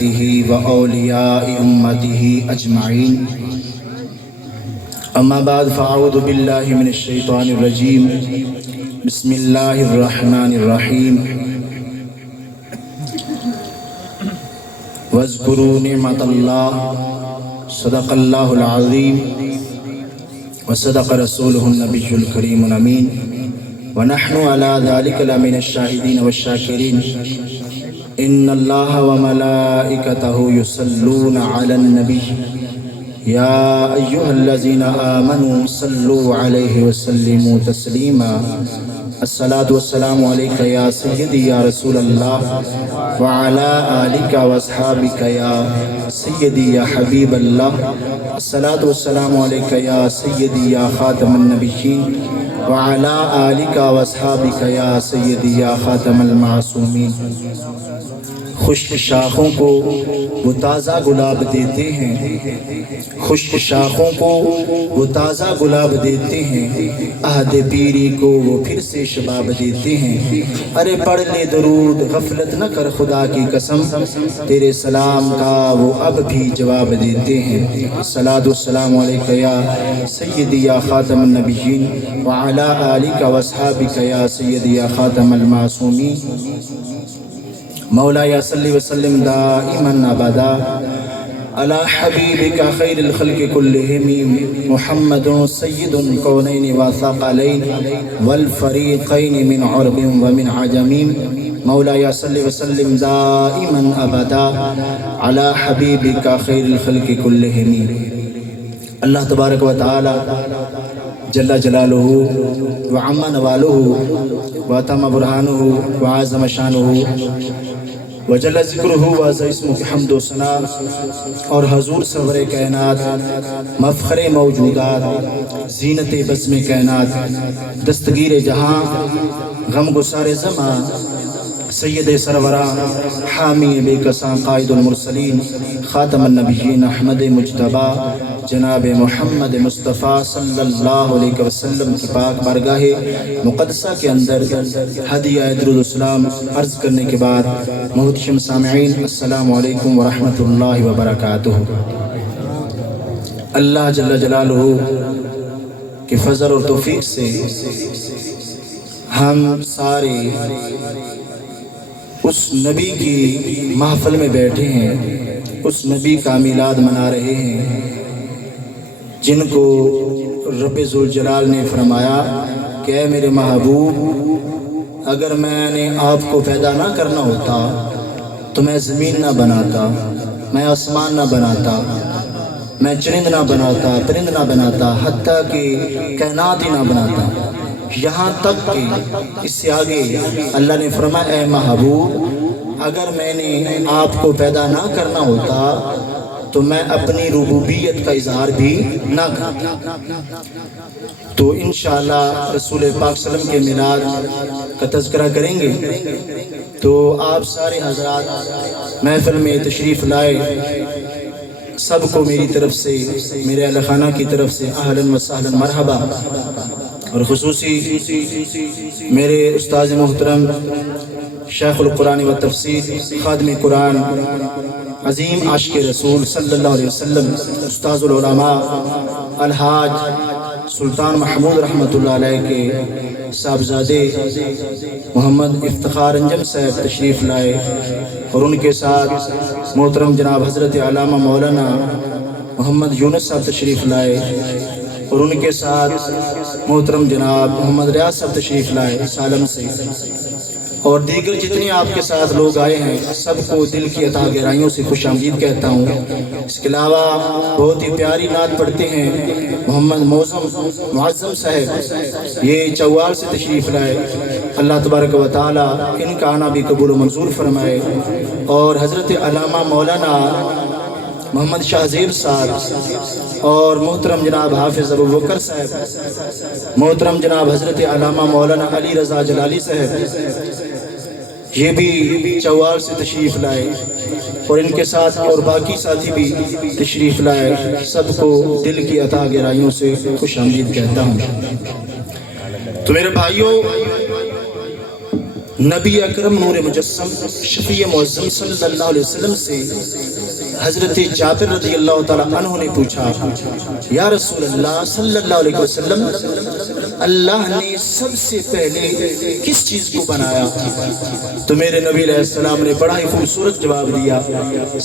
بیتہ و اولیاء امتہ اجمعین اما بعد فاعوذ باللہ من الشیطان الرجیم بسم اللہ الرحمن الرحیم واذکروا نعمت اللہ صدق اللہ العظیم وصدق رسولہ النبی الکریم الامین ونحن على ذلك لمن الشاہدین والشاکرین ان اللہ وملائکتہ یصلون علی النبی یا ایہا الذین آمنوا صلوا علیہ وسلموا تسلیما الصلاة والسلام علیکہ یا سیدی یا رسول اللہ وعلا آلکہ واصحابکہ یا سیدی یا حبیب اللہ الصلاة والسلام علیکہ یا سیدی یا خاتم النبیین وعلا آلکہ واصحابکہ یا سیدی یا خاتم المعصومین۔ خشک شاخوں کو وہ تازہ گلاب دیتے ہیں، خشک شاخوں کو وہ تازہ گلاب دیتے ہیں، عہد پیری کو وہ پھر سے شباب دیتے ہیں۔ ارے پڑھ لے درود غفلت نہ کر خدا کی قسم، تیرے سلام کا وہ اب بھی جواب دیتے ہیں۔ الصلاۃ والسلام علیکہ یا سیدی یا خاتم النبیین وعلا آلکہ واصحابکہ یا سیدی یا خاتم المعصومین۔ مولایا صلی وسلم دائما ابدا علی حبیبک خیر الخلق کلہم محمد سید الکونین والثقلین والفریقین من عرب ومن عجم۔ مولایا صلی وسلم دائما ابدا علی حبیبک خیر الخلق کلہم۔ اللہ تبارک و تعالی جل جلالہ وعم نوالہ واتم برہانہ وعظم شانہ وجل ذکرہ وعز اسمہ حمد و ثنا، اور حضور سرور کائنات مفخر موجودات زینت بزم کائنات دستگیر جہاں غم گسار زمان سید سروران حامی بے کساں قائد المرسلین خاتم النبیین احمد مجتبی جناب محمد مصطفیٰ صلی اللہ علیہ وسلم کی پاک بارگاہ مقدسہ کے اندر ہدیہ درود السلام عرض کرنے کے بعد محترم سامعین السلام علیکم ورحمۃ اللہ وبرکاتہ۔ اللہ جل جلالہ کے فضل اور توفیق سے ہم سارے اس نبی کی محفل میں بیٹھے ہیں، اس نبی کا میلاد منا رہے ہیں جن کو رب ذوالجلال نے فرمایا کہ اے میرے محبوب، اگر میں نے آپ کو پیدا نہ کرنا ہوتا تو میں زمین نہ بناتا، میں آسمان نہ بناتا، میں چرند نہ بناتا، پرند نہ بناتا، حتیٰ کہ کائنات ہی نہ بناتا۔ یہاں تک کہ اس سے آگے اللہ نے فرمایا اے محبوب، اگر میں نے آپ کو پیدا نہ کرنا ہوتا تو میں اپنی ربوبیت کا اظہار بھی نہ کرتا۔ تو انشاءاللہ رسول پاک صلی اللہ علیہ وسلم کے میلاد کا تذکرہ کریں گے۔ تو آپ سارے حضرات محفل میں تشریف لائے، سب کو میری طرف سے، میرے اہل خانہ کی طرف سے اہلاً و سہلاً مرحبا، اور خصوصی میرے استاذ محترم شیخ القرآن و تفسیر خادم قرآن عظیم عاشق رسول صلی اللہ علیہ وسلم استاذ العلماء الحاج سلطان محمود رحمۃ اللہ علیہ کے صاحبزادے محمد افتخار انجم صاحب تشریف لائے، اور ان کے ساتھ محترم جناب حضرت علامہ مولانا محمد یونس صاحب تشریف لائے، اور ان کے ساتھ محترم جناب محمد ریاض صاحب تشریف لائے سالم سے، اور دیگر جتنے آپ کے ساتھ لوگ آئے ہیں سب کو دل کی عطا گہرائیوں سے خوش آمدید کہتا ہوں۔ اس کے علاوہ بہت ہی پیاری نعت پڑھتے ہیں محمد موزم معظم صاحب، یہ چوال سے تشریف لائے، اللہ تبارک و تعالی ان کا آنا بھی قبول و منظور فرمائے۔ اور حضرت علامہ مولانا محمد شاہ زیب صاحب اور محترم جناب حافظ ابو بکر صاحب، محترم جناب حضرت علامہ مولانا علی رضا جلالی صاحب، یہ بھی چوال سے تشریف لائے، اور ان کے ساتھ اور باقی ساتھی بھی تشریف لائے۔ سب کو دل کی عطا گہرائیوں سے خوش آمدید کہتا ہوں۔ تو میرے بھائیوں، نبی اکرم نور مجسم شفیع معظم صلی اللہ علیہ وسلم سے حضرت جابر رضی اللہ تعالیٰ عنہ نے پوچھا، یا رسول اللہ صلی اللہ علیہ وسلم، اللہ نے سب سے پہلے کس چیز کو بنایا؟ تو میرے نبی علیہ السلام نے بڑا ہی خوبصورت جواب دیا۔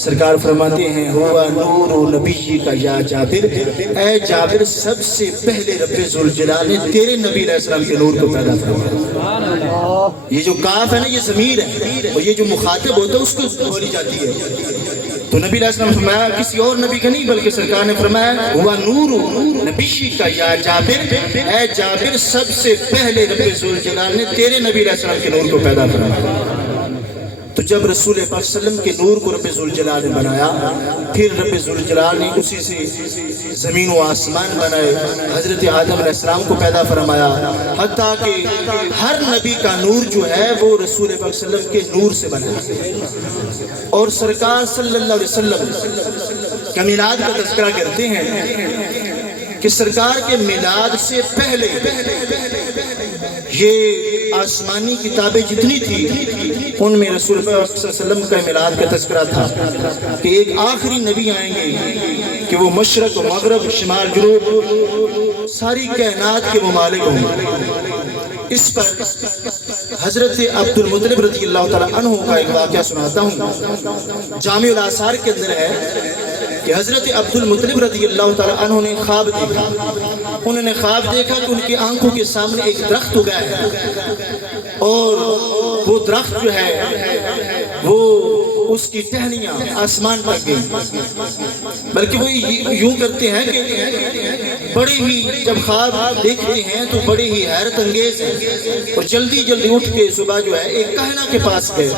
سرکار فرماتے ہیں، ہوا نور نبی کا یا جابر، اے جابر سب سے پہلے رب ذوالجلال نے تیرے نبی علیہ السلام کے نور کو پیدا فرمایا۔ یہ جو کاف ہے نا، یہ ضمیر ہے، اور یہ جو مخاطب ہوتا ہے اس کو بولی جاتی ہے۔ تو نبی علیہ السلام نے فرمایا کسی اور نبی کا نہیں، بلکہ سرکار نے فرمایا ہوا نور نبی کا یا جابر، اے جابر سب سے پہلے رب ذوالجلال نے تیرے نبی علیہ السلام کے نور کو پیدا فرمایا۔ تو جب رسول پاک صلی اللہ علیہ وسلم کے نور کو رب ذوالجلال نے بنایا، پھر رب ذوالجلال نے اسی سے زمین و آسمان بنائے، حضرت آدم علیہ السلام کو پیدا فرمایا، حتیٰ کہ ہر نبی کا نور جو ہے وہ رسول پاک صلی اللہ علیہ وسلم کے نور سے بنا۔ اور سرکار صلی اللہ علیہ وسلم کا میلاد کا تذکرہ کرتے ہیں کہ سرکار کے میلاد سے پہلے یہ آسمانی کتابیں جتنی تھی ان میں رسول اللہ صلی اللہ علیہ وسلم کا میلاد کا تذکرہ تھا کہ ایک آخری نبی آئیں گے کہ وہ مشرق و مغرب شمال جنوب ساری کائنات کے ممالک ہوں گے۔ اس پر حضرت عبد المطلب رضی اللہ تعالیٰ عنہ کا ایک واقعہ سناتا ہوں۔ جامع الاثار کے اندر ہے کہ حضرت عبد المطلب رضی اللہ تعالیٰ عنہ نے خواب دیکھا۔ انہوں نے خواب دیکھا کہ ان کی آنکھوں کے سامنے ایک درخت اگا ہے، اور وہ درخت جو ہے وہ اس کی ٹہنیاں آسمان پر گئی، بلکہ وہ یوں کرتے ہیں کہ بڑے ہی جب خواب دیکھتے ہیں تو بڑے ہی حیرت انگیز ہیں، اور جلدی جلدی اٹھ کے صبح جو ہے ایک کہنہ کے پاس گئے۔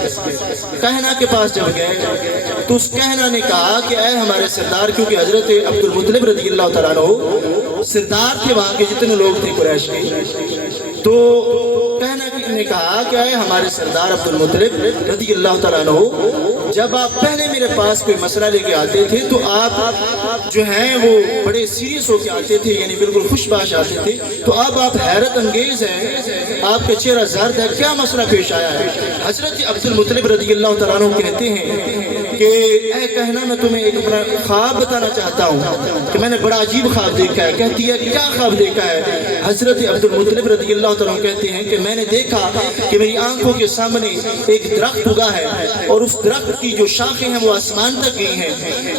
کہنہ کے پاس جب گئے تو اس کہنہ نے کہا کہ اے ہمارے سردار، کیونکہ حضرت عبد المطلب رضی اللہ تعالیٰ عنہ سردار تھے وہاں کے جتنے لوگ تھے قریش کے، تو کہنہ نے کہا کہ اے ہمارے سردار عبد المطلب رضی اللہ تعالیٰ عنہ، جب آپ پہلے میرے پاس کوئی مسئلہ لے کے آتے تھے تو آپ جو ہیں وہ بڑے سیریس ہو کے آتے تھے، یعنی بالکل خوش باش آتے تھے، تو اب آپ حیرت انگیز ہیں، آپ کا چہرہ زرد ہے، کیا مسئلہ پیش آیا ہے؟ حضرت عبد المطلب رضی اللہ تعالیٰ عنہ کہتے ہیں کہ اے کہنا، میں تمہیں ایک اپنا خواب بتانا چاہتا ہوں کہ میں نے بڑا عجیب خواب دیکھا ہے۔ کہتی ہے کیا خواب دیکھا ہے؟ حضرت عبد المطلب رضی اللہ تعالیٰ عنہ کہتے ہیں کہ میں نے دیکھا کہ میری آنکھوں کے سامنے ایک درخت اگا ہے، اور اس درخت کی جو شاخیں ہیں وہ آسمان تک گئی ہیں،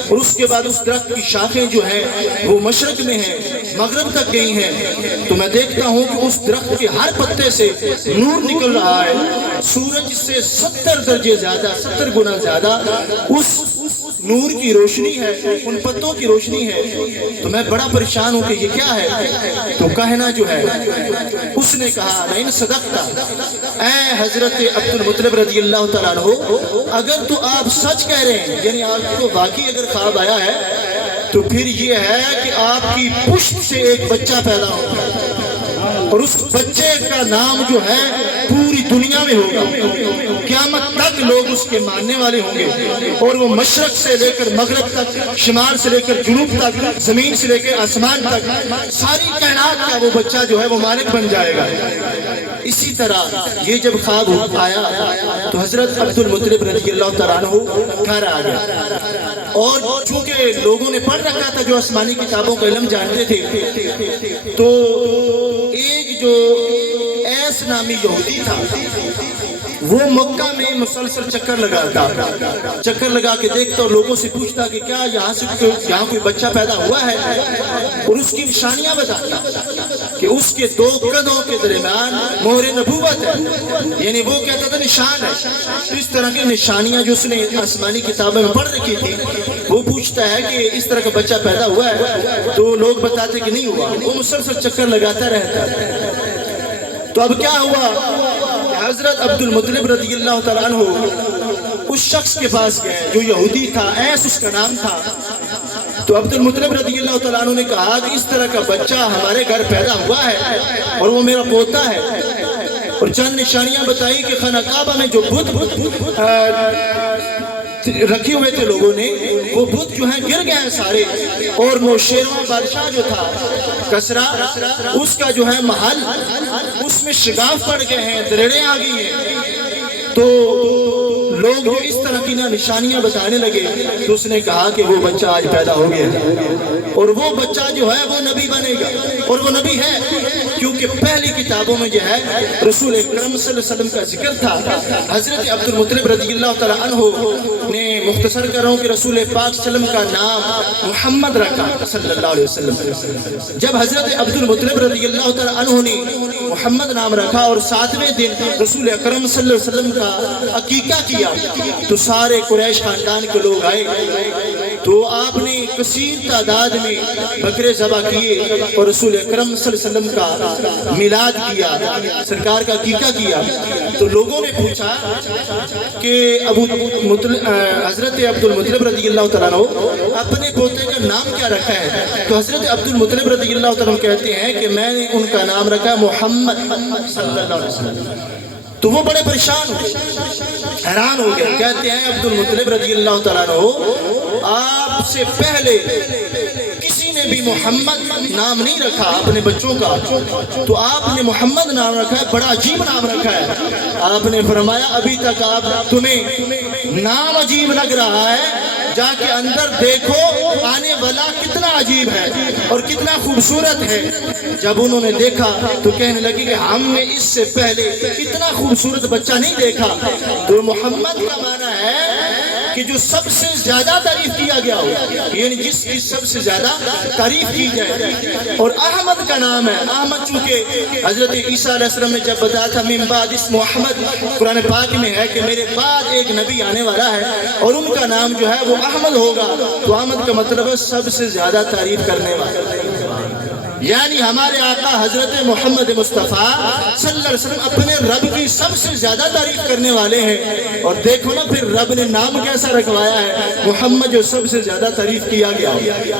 اور اس کے بعد اس درخت کی شاخیں جو ہیں وہ مشرق میں ہیں، مغرب تک گئی ہیں۔ تو میں دیکھتا ہوں کہ اس درخت کے ہر پتے سے نور نکل رہا ہے، سورج سے 70 درجے زیادہ، 70 گنا زیادہ اس نور کی روشنی ہے، ان پتوں کی روشنی ہے۔ تو میں بڑا پریشان ہوں کہ یہ کیا ہے؟ تو کہنا جو ہے اس نے کہا لئن صدقتا، اے حضرت عبد المطلب رضی اللہ تعالیٰ عنہ، اگر تو آپ سچ کہہ رہے ہیں، یعنی آپ کو واقعی اگر خواب آیا ہے، تو پھر یہ ہے کہ آپ کی پشت سے ایک بچہ پیدا ہوگا، اور اس بچے کا نام جو ہے پوری دنیا میں ہوگا، قیامت تک لوگ اس کے ماننے والے ہوں گے، اور وہ مشرق سے لے کر مغرب تک، شمال سے لے کر جنوب تک، زمین سے لے کر آسمان تک، ساری کائنات کا وہ بچہ جو ہے وہ مالک بن جائے گا۔ اسی طرح یہ جب خواب آیا تو حضرت عبد المطلب رضی اللہ تعالیٰ عنہ گھر آ گیا، اور چونکہ لوگوں نے پڑھ رکھا تھا جو آسمانی کتابوں کا علم جانتے تھے، تو ایک جو ایس نامی یہودی تھا وہ مکہ میں مسلسل چکر لگا کے دیکھتا اور لوگوں سے پوچھتا کہ کیا یہاں کوئی بچہ پیدا ہوا ہے، اور اس کی نشانیاں بتاتا کہ اس کے 2 قدموں کے درمیان مہر نبوت ہے، یعنی وہ کہتا تھا نشان ہے۔ تو اس طرح کی نشانیاں جو اس نے آسمانی کتابوں میں پڑھ رکھی تھی، وہ پوچھتا ہے کہ اس طرح کا بچہ پیدا ہوا ہے، تو لوگ بتاتے کہ نہیں ہوا، وہ مسلسل چکر لگاتا رہتا ہے۔ تو اب کیا ہوا؟ حضرت عبد المطلب رضی اللہ تعالیٰ عنہ اس شخص کے پاس گئے جو یہودی تھا، ایس اس کا نام تھا۔ تو عبد المطلب رضی اللہ تعالیٰ عنہ نے کہا کہ اس طرح کا بچہ ہمارے گھر پیدا ہوا ہے، اور وہ میرا پوتا ہے، اور چند نشانیاں بتائی کہ خانہ کعبہ میں جو بت رکھے ہوئے تھے لوگوں نے، وہ بت جو ہیں گر گئے ہیں سارے، اور نوشیروان بادشاہ جو تھا کسرا، اس کا جو ہے محل، اس میں شگاف پڑ گئے ہیں، دریڑیں آ گئی ہیں، تو لوگ جو اس طرح کی نشانیاں بتانے لگے تو اس نے کہا کہ وہ بچہ آج پیدا ہو گیا اور وہ بچہ جو ہے وہ نبی بنے گا، اور وہ نبی ہے، کیونکہ پہلی کتابوں میں جو ہے رسول اکرم صلی اللہ علیہ وسلم کا ذکر تھا۔ حضرت عبد المطلب رضی اللہ تعالیٰ عنہ نے، مختصر کر رہا ہوں، کہ رسول پاک صلی اللہ علیہ وسلم کا نام محمد رکھا صلی اللہ علیہ وسلم۔ جب حضرت عبد المطلب رضی اللہ تعالیٰ عنہ نے محمد نام رکھا اور 7ویں دن رسول اکرم صلی اللہ علیہ وسلم کا عقیقہ کیا تو سارے قریش خاندان کے لوگ آئے، تو آپ نے کثیر تعداد میں بکرے ذبح کیے اور رسول اکرم صلی اللہ علیہ وسلم کا میلاد کیا، سرکار کا عقیقہ کیا۔ تو لوگوں نے پوچھا کہ حضرت عبد المطلب رضی اللہ تعالیٰ عنہ اپنے پوتے کا نام کیا رکھا ہے؟ تو حضرت عبد المطلب رضی اللہ تعالیٰ عنہ کہتے ہیں کہ میں نے ان کا نام رکھا محمد صلی اللہ علیہ وسلم۔ تو وہ بڑے پریشان ہوئے، حیران ہو گئے، کہتے ہیں عبد المطلب رضی اللہ تعالیٰ عنہ آپ سے پہلے کسی نے بھی محمد نام نہیں رکھا اپنے بچوں کا، تو آپ نے محمد نام رکھا ہے، بڑا عجیب نام رکھا ہے۔ آپ نے فرمایا ابھی تک تمہیں نام عجیب لگ رہا ہے، جا کے اندر دیکھو آنے والا کتنا عجیب ہے اور کتنا خوبصورت ہے۔ جب انہوں نے دیکھا تو کہنے لگے کہ ہم نے اس سے پہلے اتنا خوبصورت بچہ نہیں دیکھا۔ تو محمد کا معنی ہے کہ جو سب سے زیادہ تعریف کیا گیا ہو، یعنی جس کی سب سے زیادہ تعریف کی جائے۔ اور احمد کا نام ہے، احمد چونکہ حضرت عیسیٰ علیہ السلام نے جب بتایا تھا من بعد اسم محمد، قرآن پاک میں ہے کہ میرے بعد ایک نبی آنے والا ہے اور ان کا نام جو ہے وہ احمد ہوگا، تو احمد کا مطلب ہے سب سے زیادہ تعریف کرنے والا، یعنی ہمارے آقا حضرت محمد مصطفیٰ صلی اللہ علیہ وسلم اپنے رب کی سب سے زیادہ تعریف کرنے والے ہیں۔ اور دیکھو نا پھر رب نے نام کیسا رکھوایا ہے، محمد جو سب سے زیادہ تعریف کیا گیا،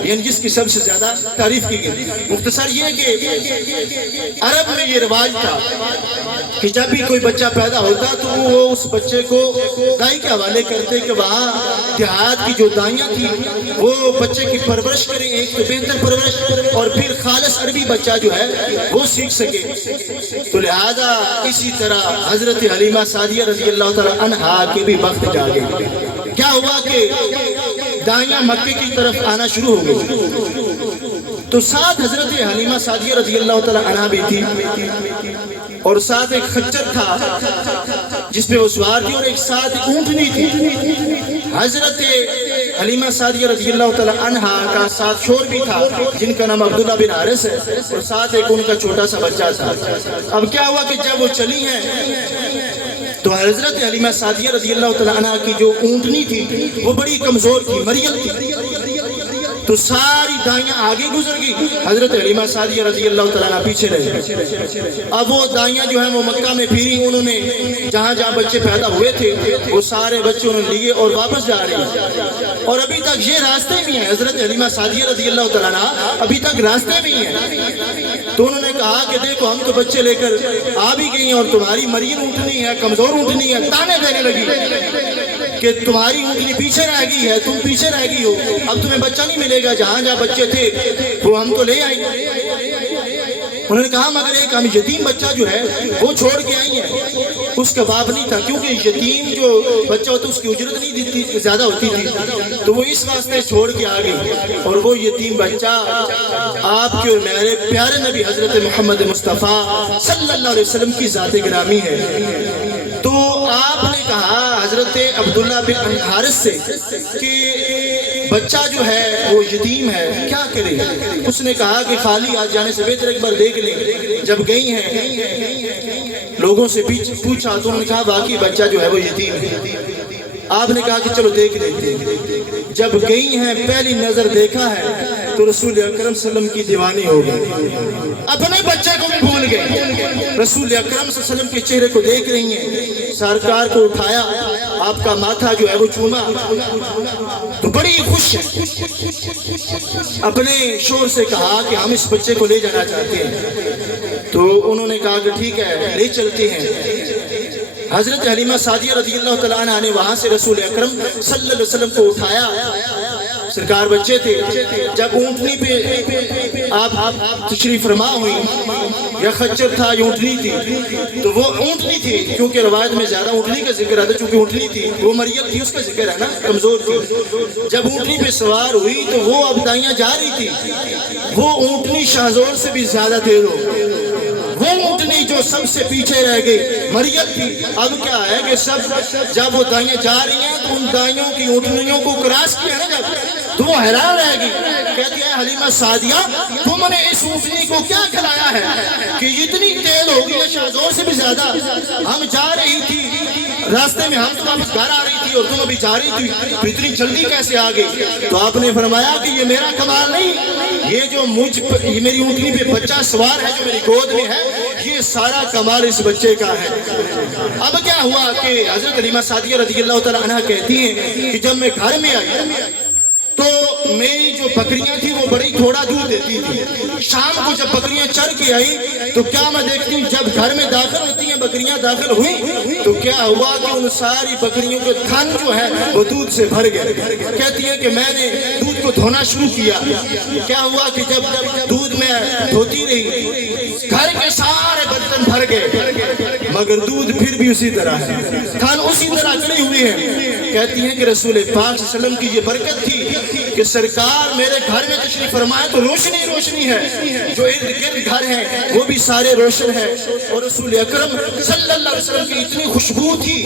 یعنی جس کی سب سے زیادہ تعریف کی گئی۔ مختصر یہ کہ عرب میں یہ رواج تھا کہ جب بھی کوئی بچہ پیدا ہوتا تو وہ اس بچے کو دائی کے حوالے کرتے کہ وہاں دیہات کی جو دائیاں تھیں وہ بچے کی پرورش کریں، ایک تو بہتر پرورش اور پھر خالص عربی بچہ جو ہے وہ سیکھ سکے۔ تو لہذا اسی طرح حضرت حلیمہ سعدیہ رضی اللہ تعالیٰ عنہا کے بھی وقت جاگے۔ کیا ہوا کہ دائیاں مکے کی طرف آنا شروع ہو گئی، تو ساتھ حضرت حلیمہ سعدیہ رضی اللہ تعالیٰ عنہا بھی تھی اور ساتھ ایک خچر تھا جس پہ وہ سوار تھی اور ایک ساتھ اونٹنی تھی۔ حضرت حلیمہ سعدیہ رضی اللہ تعالیٰ عنہا کا ساتھ شور بھی تھا جن کا نام عبداللہ بن حارث ہے، اور ساتھ ایک ان کا چھوٹا سا بچہ تھا۔ اب کیا ہوا کہ جب وہ چلی ہیں تو حضرت حلیمہ سعدیہ رضی اللہ تعالیٰ عنہا کی جو اونٹنی تھی وہ بڑی کمزور تھی، مریض تھی، تو ساری دائیاں آگے گزر گئی، حضرت حلیمہ سعدیہ رضی اللہ تعالیٰ عنہ پیچھے رہے۔ اب وہ دائیاں جو ہیں وہ مکہ میں پھری، انہوں نے جہاں جہاں بچے پیدا ہوئے تھے وہ سارے بچے انہوں نے لیے اور واپس جا رہے ہیں، اور ابھی تک یہ راستے بھی ہیں، حضرت حلیمہ سعدیہ رضی اللہ تعالیٰ عنہ ابھی تک راستے بھی ہیں۔ تو انہوں نے کہا کہ دیکھو ہم تو بچے لے کر آ بھی گئی ہیں اور تمہاری مریض اونٹنی ہے، کمزور اونٹنی ہے، تانے دینے لگی کہ تمہاری اونٹنی پیچھے رہ گئی ہے، تم پیچھے رہ گئی ہو، اب تمہیں بچہ نہیں ملے گا، جہاں جہاں بچے تھے وہ ہم تو لے آئیں گے۔ انہوں نے کہا مگر ایک ہم یتیم بچہ جو ہے وہ چھوڑ کے آئی ہیں، اس کا باپ نہیں تھا، کیونکہ یتیم جو بچہ ہوتا اس کی اجرت نہیں دیتی زیادہ ہوتی تھی، تو وہ اس واسطے چھوڑ کے آ گئی، اور وہ یتیم بچہ آپ کے اور میرے پیارے نبی حضرت محمد مصطفیٰ صلی اللہ علیہ وسلم کی ذات گرامی ہے۔ تو آپ نے کہا حضرت عبداللہ بن حارث سے کہ بچہ جو ہے وہ یتیم ہے، کیا کرے؟ اس نے کہا کہ خالی آج جانے سے بہتر ایک بار دیکھ لیں۔ جب گئی ہیں لوگوں سے پوچھا تو انہوں نے کہا واقعی بچہ جو ہے وہ یتیم ہے۔ آپ نے کہا کہ چلو دیکھ لیتے ہیں۔ جب گئی ہیں پہلی نظر دیکھا ہے تو رسول اکرم صلی اللہ علیہ وسلم کی دیوانی ہو گئی، اپنے بچے کو بھی بھول گئے، رسول اکرم صلی اللہ علیہ وسلم کے چہرے کو دیکھ رہی ہیں، سرکار کو اٹھایا، آپ کا ماتھا جو ہے وہ چوما تو بڑی خوش ہے، اپنے شور سے کہا کہ ہم اس بچے کو لے جانا چاہتے ہیں۔ تو انہوں نے کہا کہ ٹھیک ہے لے چلتے ہیں۔ حضرت حلیمہ سعدیہ رضی اللہ تعالیٰ عنہ نے وہاں سے رسول اکرم صلی اللہ علیہ وسلم کو اٹھایا، سرکار بچے تھے، جب اونٹنی پہ آپ تشریف فرما ہوئی، یا خچر تھا یا اونٹنی تھی، تو وہ اونٹنی تھی، کیونکہ روایت میں زیادہ اونٹنی کا ذکر آتا ہے، چونکہ اونٹنی تھی، وہ مریم تھی، اس کا ذکر ہے نا، کمزور تھی۔ جب اونٹنی پہ سوار ہوئی تو وہ اب دائیاں جا رہی تھی، وہ اونٹنی شاہزور سے بھی زیادہ تیز ہو، وہ اونٹنی جو سب سے پیچھے رہ گئی مریم تھی۔ اب کیا ہے کہ سب جب وہ دائیاں جا رہی ہیں تو ان دائیوں کی اونٹنیوں کو کراس کیا ہے جب، تو وہ حیران رہ گئی، کہتی ہے حلیمہ سعدیہ تم نے اس اونٹنی کو کیا کھلایا ہے کہ اتنی تیز ہو گئی ہے، شاہزور سے بھی زیادہ۔ ہم جا رہی تھی راستے میں، ہم تو واپس گھر آ رہی تھی اور تم ابھی جا رہی تھی، تو اتنی جلدی کیسے آ گئی؟ تو آپ نے فرمایا کہ یہ میرا کمال نہیں، یہ جو یہ میری اونٹنی پہ بچہ سوار ہے جو میری گود میں ہے، یہ سارا کمال اس بچے کا ہے۔ اب کیا ہوا کہ حضرت حلیمہ سعدیہ رضی اللہ تعالیٰ عنہ کہتی ہیں کہ جب میں گھر میں آئی تو میری جو بکریاں تھی وہ بڑی تھوڑا دودھ دیتی تھی۔ شام کو جب بکریاں چر کے آئی تو کیا میں دیکھتی ہوں جب گھر میں داخل ہوتی ہیں بکریاں داخل ہوئی تو کیا ہوا کہ ان ساری بکریوں کے تھن جو ہے وہ دودھ سے بھر گئے۔ کہتی ہے کہ میں نے دودھ کو دھونا شروع کیا، کیا ہوا کہ جب دودھ میں دھوتی رہی گھر کے سارے برتن بھر گئے، مگر دودھ پھر بھی اسی طرح ہے، تھن اسی طرح کھڑے ہوئے ہیں۔ کہتی ہیں کہ رسول پاک صلی اللہ علیہ وسلم کی یہ برکت تھی کہ سرکار میرے گھر میں تشریف فرمائے تو روشنی روشنی ہے، جو ارد گرد گھر ہیں وہ بھی سارے روشن ہیں، اور رسول اکرم صلی اللہ علیہ وسلم کی اتنی خوشبو تھی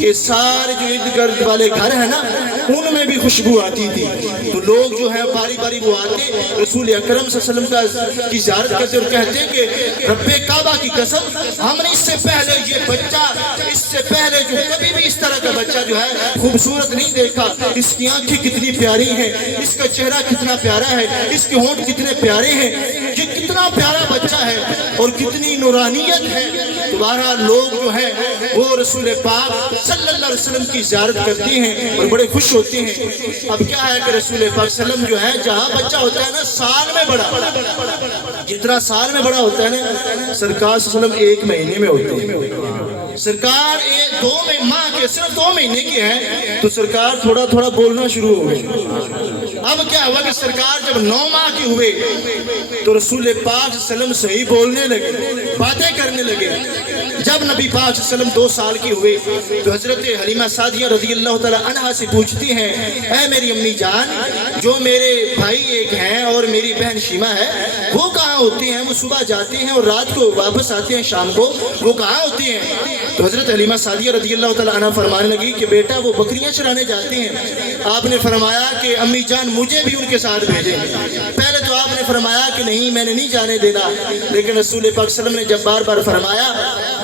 کہ سارے جو ارد گرد والے گھر ہیں نا ان میں بھی خوشبو آتی تھی۔ تو لوگ جو ہیں باری باری وہ آتے رسول اکرم صلی اللہ علیہ وسلم کی زیارت کرتے اور کہتے کہ رب کعبہ کی قسم ہم نے اس سے پہلے یہ بچہ، اس سے پہلے جو کبھی بھی اس طرح کا بچہ جو ہے خوبصورت نہیں دیکھا، اس کی آنکھیں کتنی پیاری ہیں، اس کا چہرہ کتنا پیارا ہے، اس کے ہونٹ کتنے پیارے ہیں، یہ کتنا پیارا بچہ ہے اور کتنی نورانیت ہے۔ دوبارہ لوگ جو ہیں وہ رسول پاک صلی اللہ علیہ وسلم کی زیارت کرتے ہیں اور بڑے خوش ہوتے ہیں۔ اب کیا ہے کہ رسول پاک صلی اللہ علیہ وسلم جو ہے جہاں بچہ ہوتا ہے نا سال میں بڑا، جتنا سال میں بڑا ہوتا ہے نا سرکار صلی اللہ علیہ وسلم ایک مہینے میں ہوتے ہیں۔ سرکار ماہ کے صرف 2 مہینے کے ہیں تو سرکار تھوڑا تھوڑا بولنا شروع ہو گئے۔ اب کیا ہوا کہ سرکار جب 9 ماہ کے ہوئے تو رسول پاک صلی اللہ علیہ وسلم صحیح بولنے لگے، باتیں کرنے لگے۔ جب نبی پاک صلی اللہ علیہ وسلم 2 سال کی ہوئے تو حضرت حلیمہ سعدیہ رضی اللہ تعالی عنہا سے پوچھتی ہیں اے میری امی جان، جو میرے بھائی ایک ہیں اور میری بہن شیمہ ہے وہ کہاں ہوتے ہیں؟ وہ صبح جاتے ہیں اور رات کو واپس آتے ہیں شام کو، وہ کہاں ہوتے ہیں؟ تو حضرت حلیمہ سعدیہ رضی اللہ تعالی عنہا فرمانے لگی کہ بیٹا وہ بکریاں چرانے جاتے ہیں۔ آپ نے فرمایا کہ امی جان مجھے بھی ان کے ساتھ بھیجیں۔ پہلے تو آپ نے فرمایا کہ نہیں میں نے نہیں جانے دینا، لیکن رسول پاک صلی اللہ علیہ وسلم نے جب بار بار فرمایا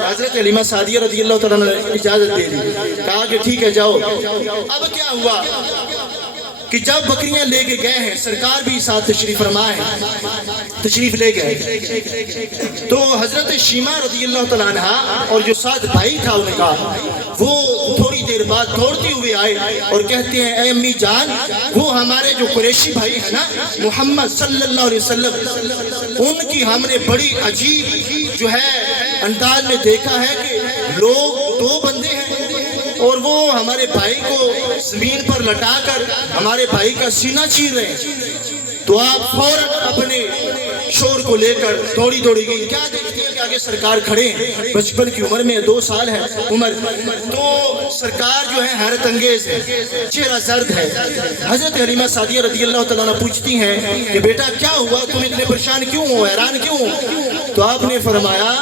حضرت حلیمہ سعدیہ رضی اللہ تعالیٰ نے اجازت دے دی، کہا کہ ٹھیک ہے جاؤ۔ اب کیا ہوا کہ جب بکریاں لے کے گئے ہیں سرکار بھی ساتھ تشریف فرما ہے، تشریف لے گئے تو حضرت شیمہ رضی اللہ تعالیٰ عنہ اور جو ساتھ بھائی تھا ان کا وہ تھوڑی دیر بعد دوڑتے ہوئے آئے اور کہتے ہیں اے امی جان، وہ ہمارے جو قریشی بھائی ہیں نا محمد صلی اللہ علیہ وسلم، ان کی ہم نے بڑی عجیب جو ہے انداز میں دیکھا ہے کہ لوگ 2 بندے ہیں اور وہ ہمارے بھائی کو زمین پر لٹا کر ہمارے بھائی کا سینہ چیر رہے ہیں۔ تو آپ فوراً اپنے شور کو لے کر دوڑی دوڑی گئی۔ کیا دیکھتی ہیں کہ آگے سرکار کھڑے ہیں، بچپن کی عمر میں 2 سال ہے عمر، تو سرکار جو ہے حیرت انگیز ہے، چہرہ زرد ہے۔ حضرت حلیمہ سعدیہ رضی اللہ تعالیٰ عنہ پوچھتی ہیں کہ بیٹا کیا ہوا، تم اتنے پریشان کیوں ہو، حیران کیوں ہو؟ تو آپ نے فرمایا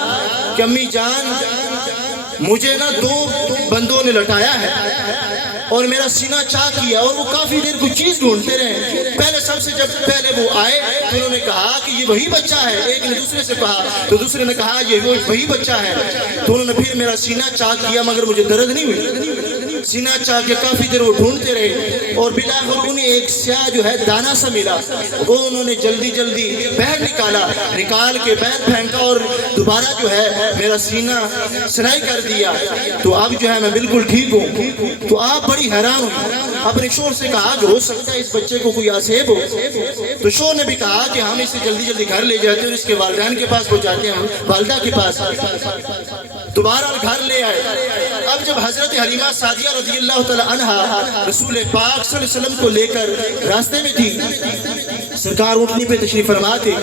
کہ امی جان مجھے نا 2 بندوں نے لٹایا ہے اور میرا سینہ چاک کیا اور وہ کافی دیر کوئی چیز ڈھونڈتے رہے۔ پہلے سب سے جب پہلے وہ آئے تو انہوں نے کہا کہ یہ وہی بچہ ہے، ایک نے دوسرے سے کہا تو دوسرے نے کہا یہ وہی بچہ ہے، تو انہوں نے پھر میرا سینہ چاک کیا مگر مجھے درد نہیں ہوئی۔ سینہ چاک کے کافی دیر وہ ڈھونڈتے رہے اور بالآخر انہیں ایک سیاہ جو ہے دانہ سا ملا، وہ انہوں نے جلدی جلدی پیر نکال کے پیر پھینکا اور دوبارہ جو ہے میرا سینہ سنائی کر دیا، تو اب جو ہے میں بالکل ٹھیک ہوں۔ تو آپ بڑی حیران ہوئی، اپنے شور سے کہا کہ ہو سکتا ہے اس بچے کو کوئی عذاب ہو، تو شور نے بھی کہا کہ ہم اسے جلدی جلدی گھر لے جاتے ہیں اور اس کے والدین کے پاس پہنچاتے ہیں، والدہ کے پاس۔ تو بہرحال گھر لے آئے۔ اب جب حضرت حلیمہ سعدیہ رضی اللہ تعالی عنہا رسول پاک صلی اللہ علیہ وسلم کو لے کر راستے میں تھی، سرکار اونٹنی پہ تشریف فرما تھے،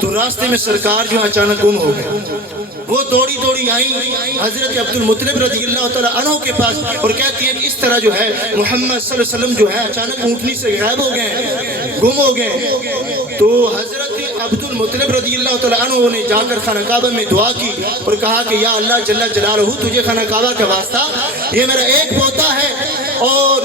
تو راستے میں سرکار جو اچانک گم ہو گئے۔ وہ دوڑی دوڑی آئیں حضرت عبد المطلب رضی اللہ تعالی عنہ کے پاس اور کہتی ہیں کہ اس طرح جو ہے محمد صلی اللہ علیہ وسلم جو ہے اچانک اونٹنی سے غائب ہو گئے، گم ہو گئے۔ تو حضرت عبد المطلب رضی اللہ تعالی عنہ نے جا کر خانہ کعبہ میں دعا کی اور کہا کہ یا اللہ جل جلالہ، تجھے خانہ کعبہ کا واسطہ، یہ میرا ایک پوتا ہے اور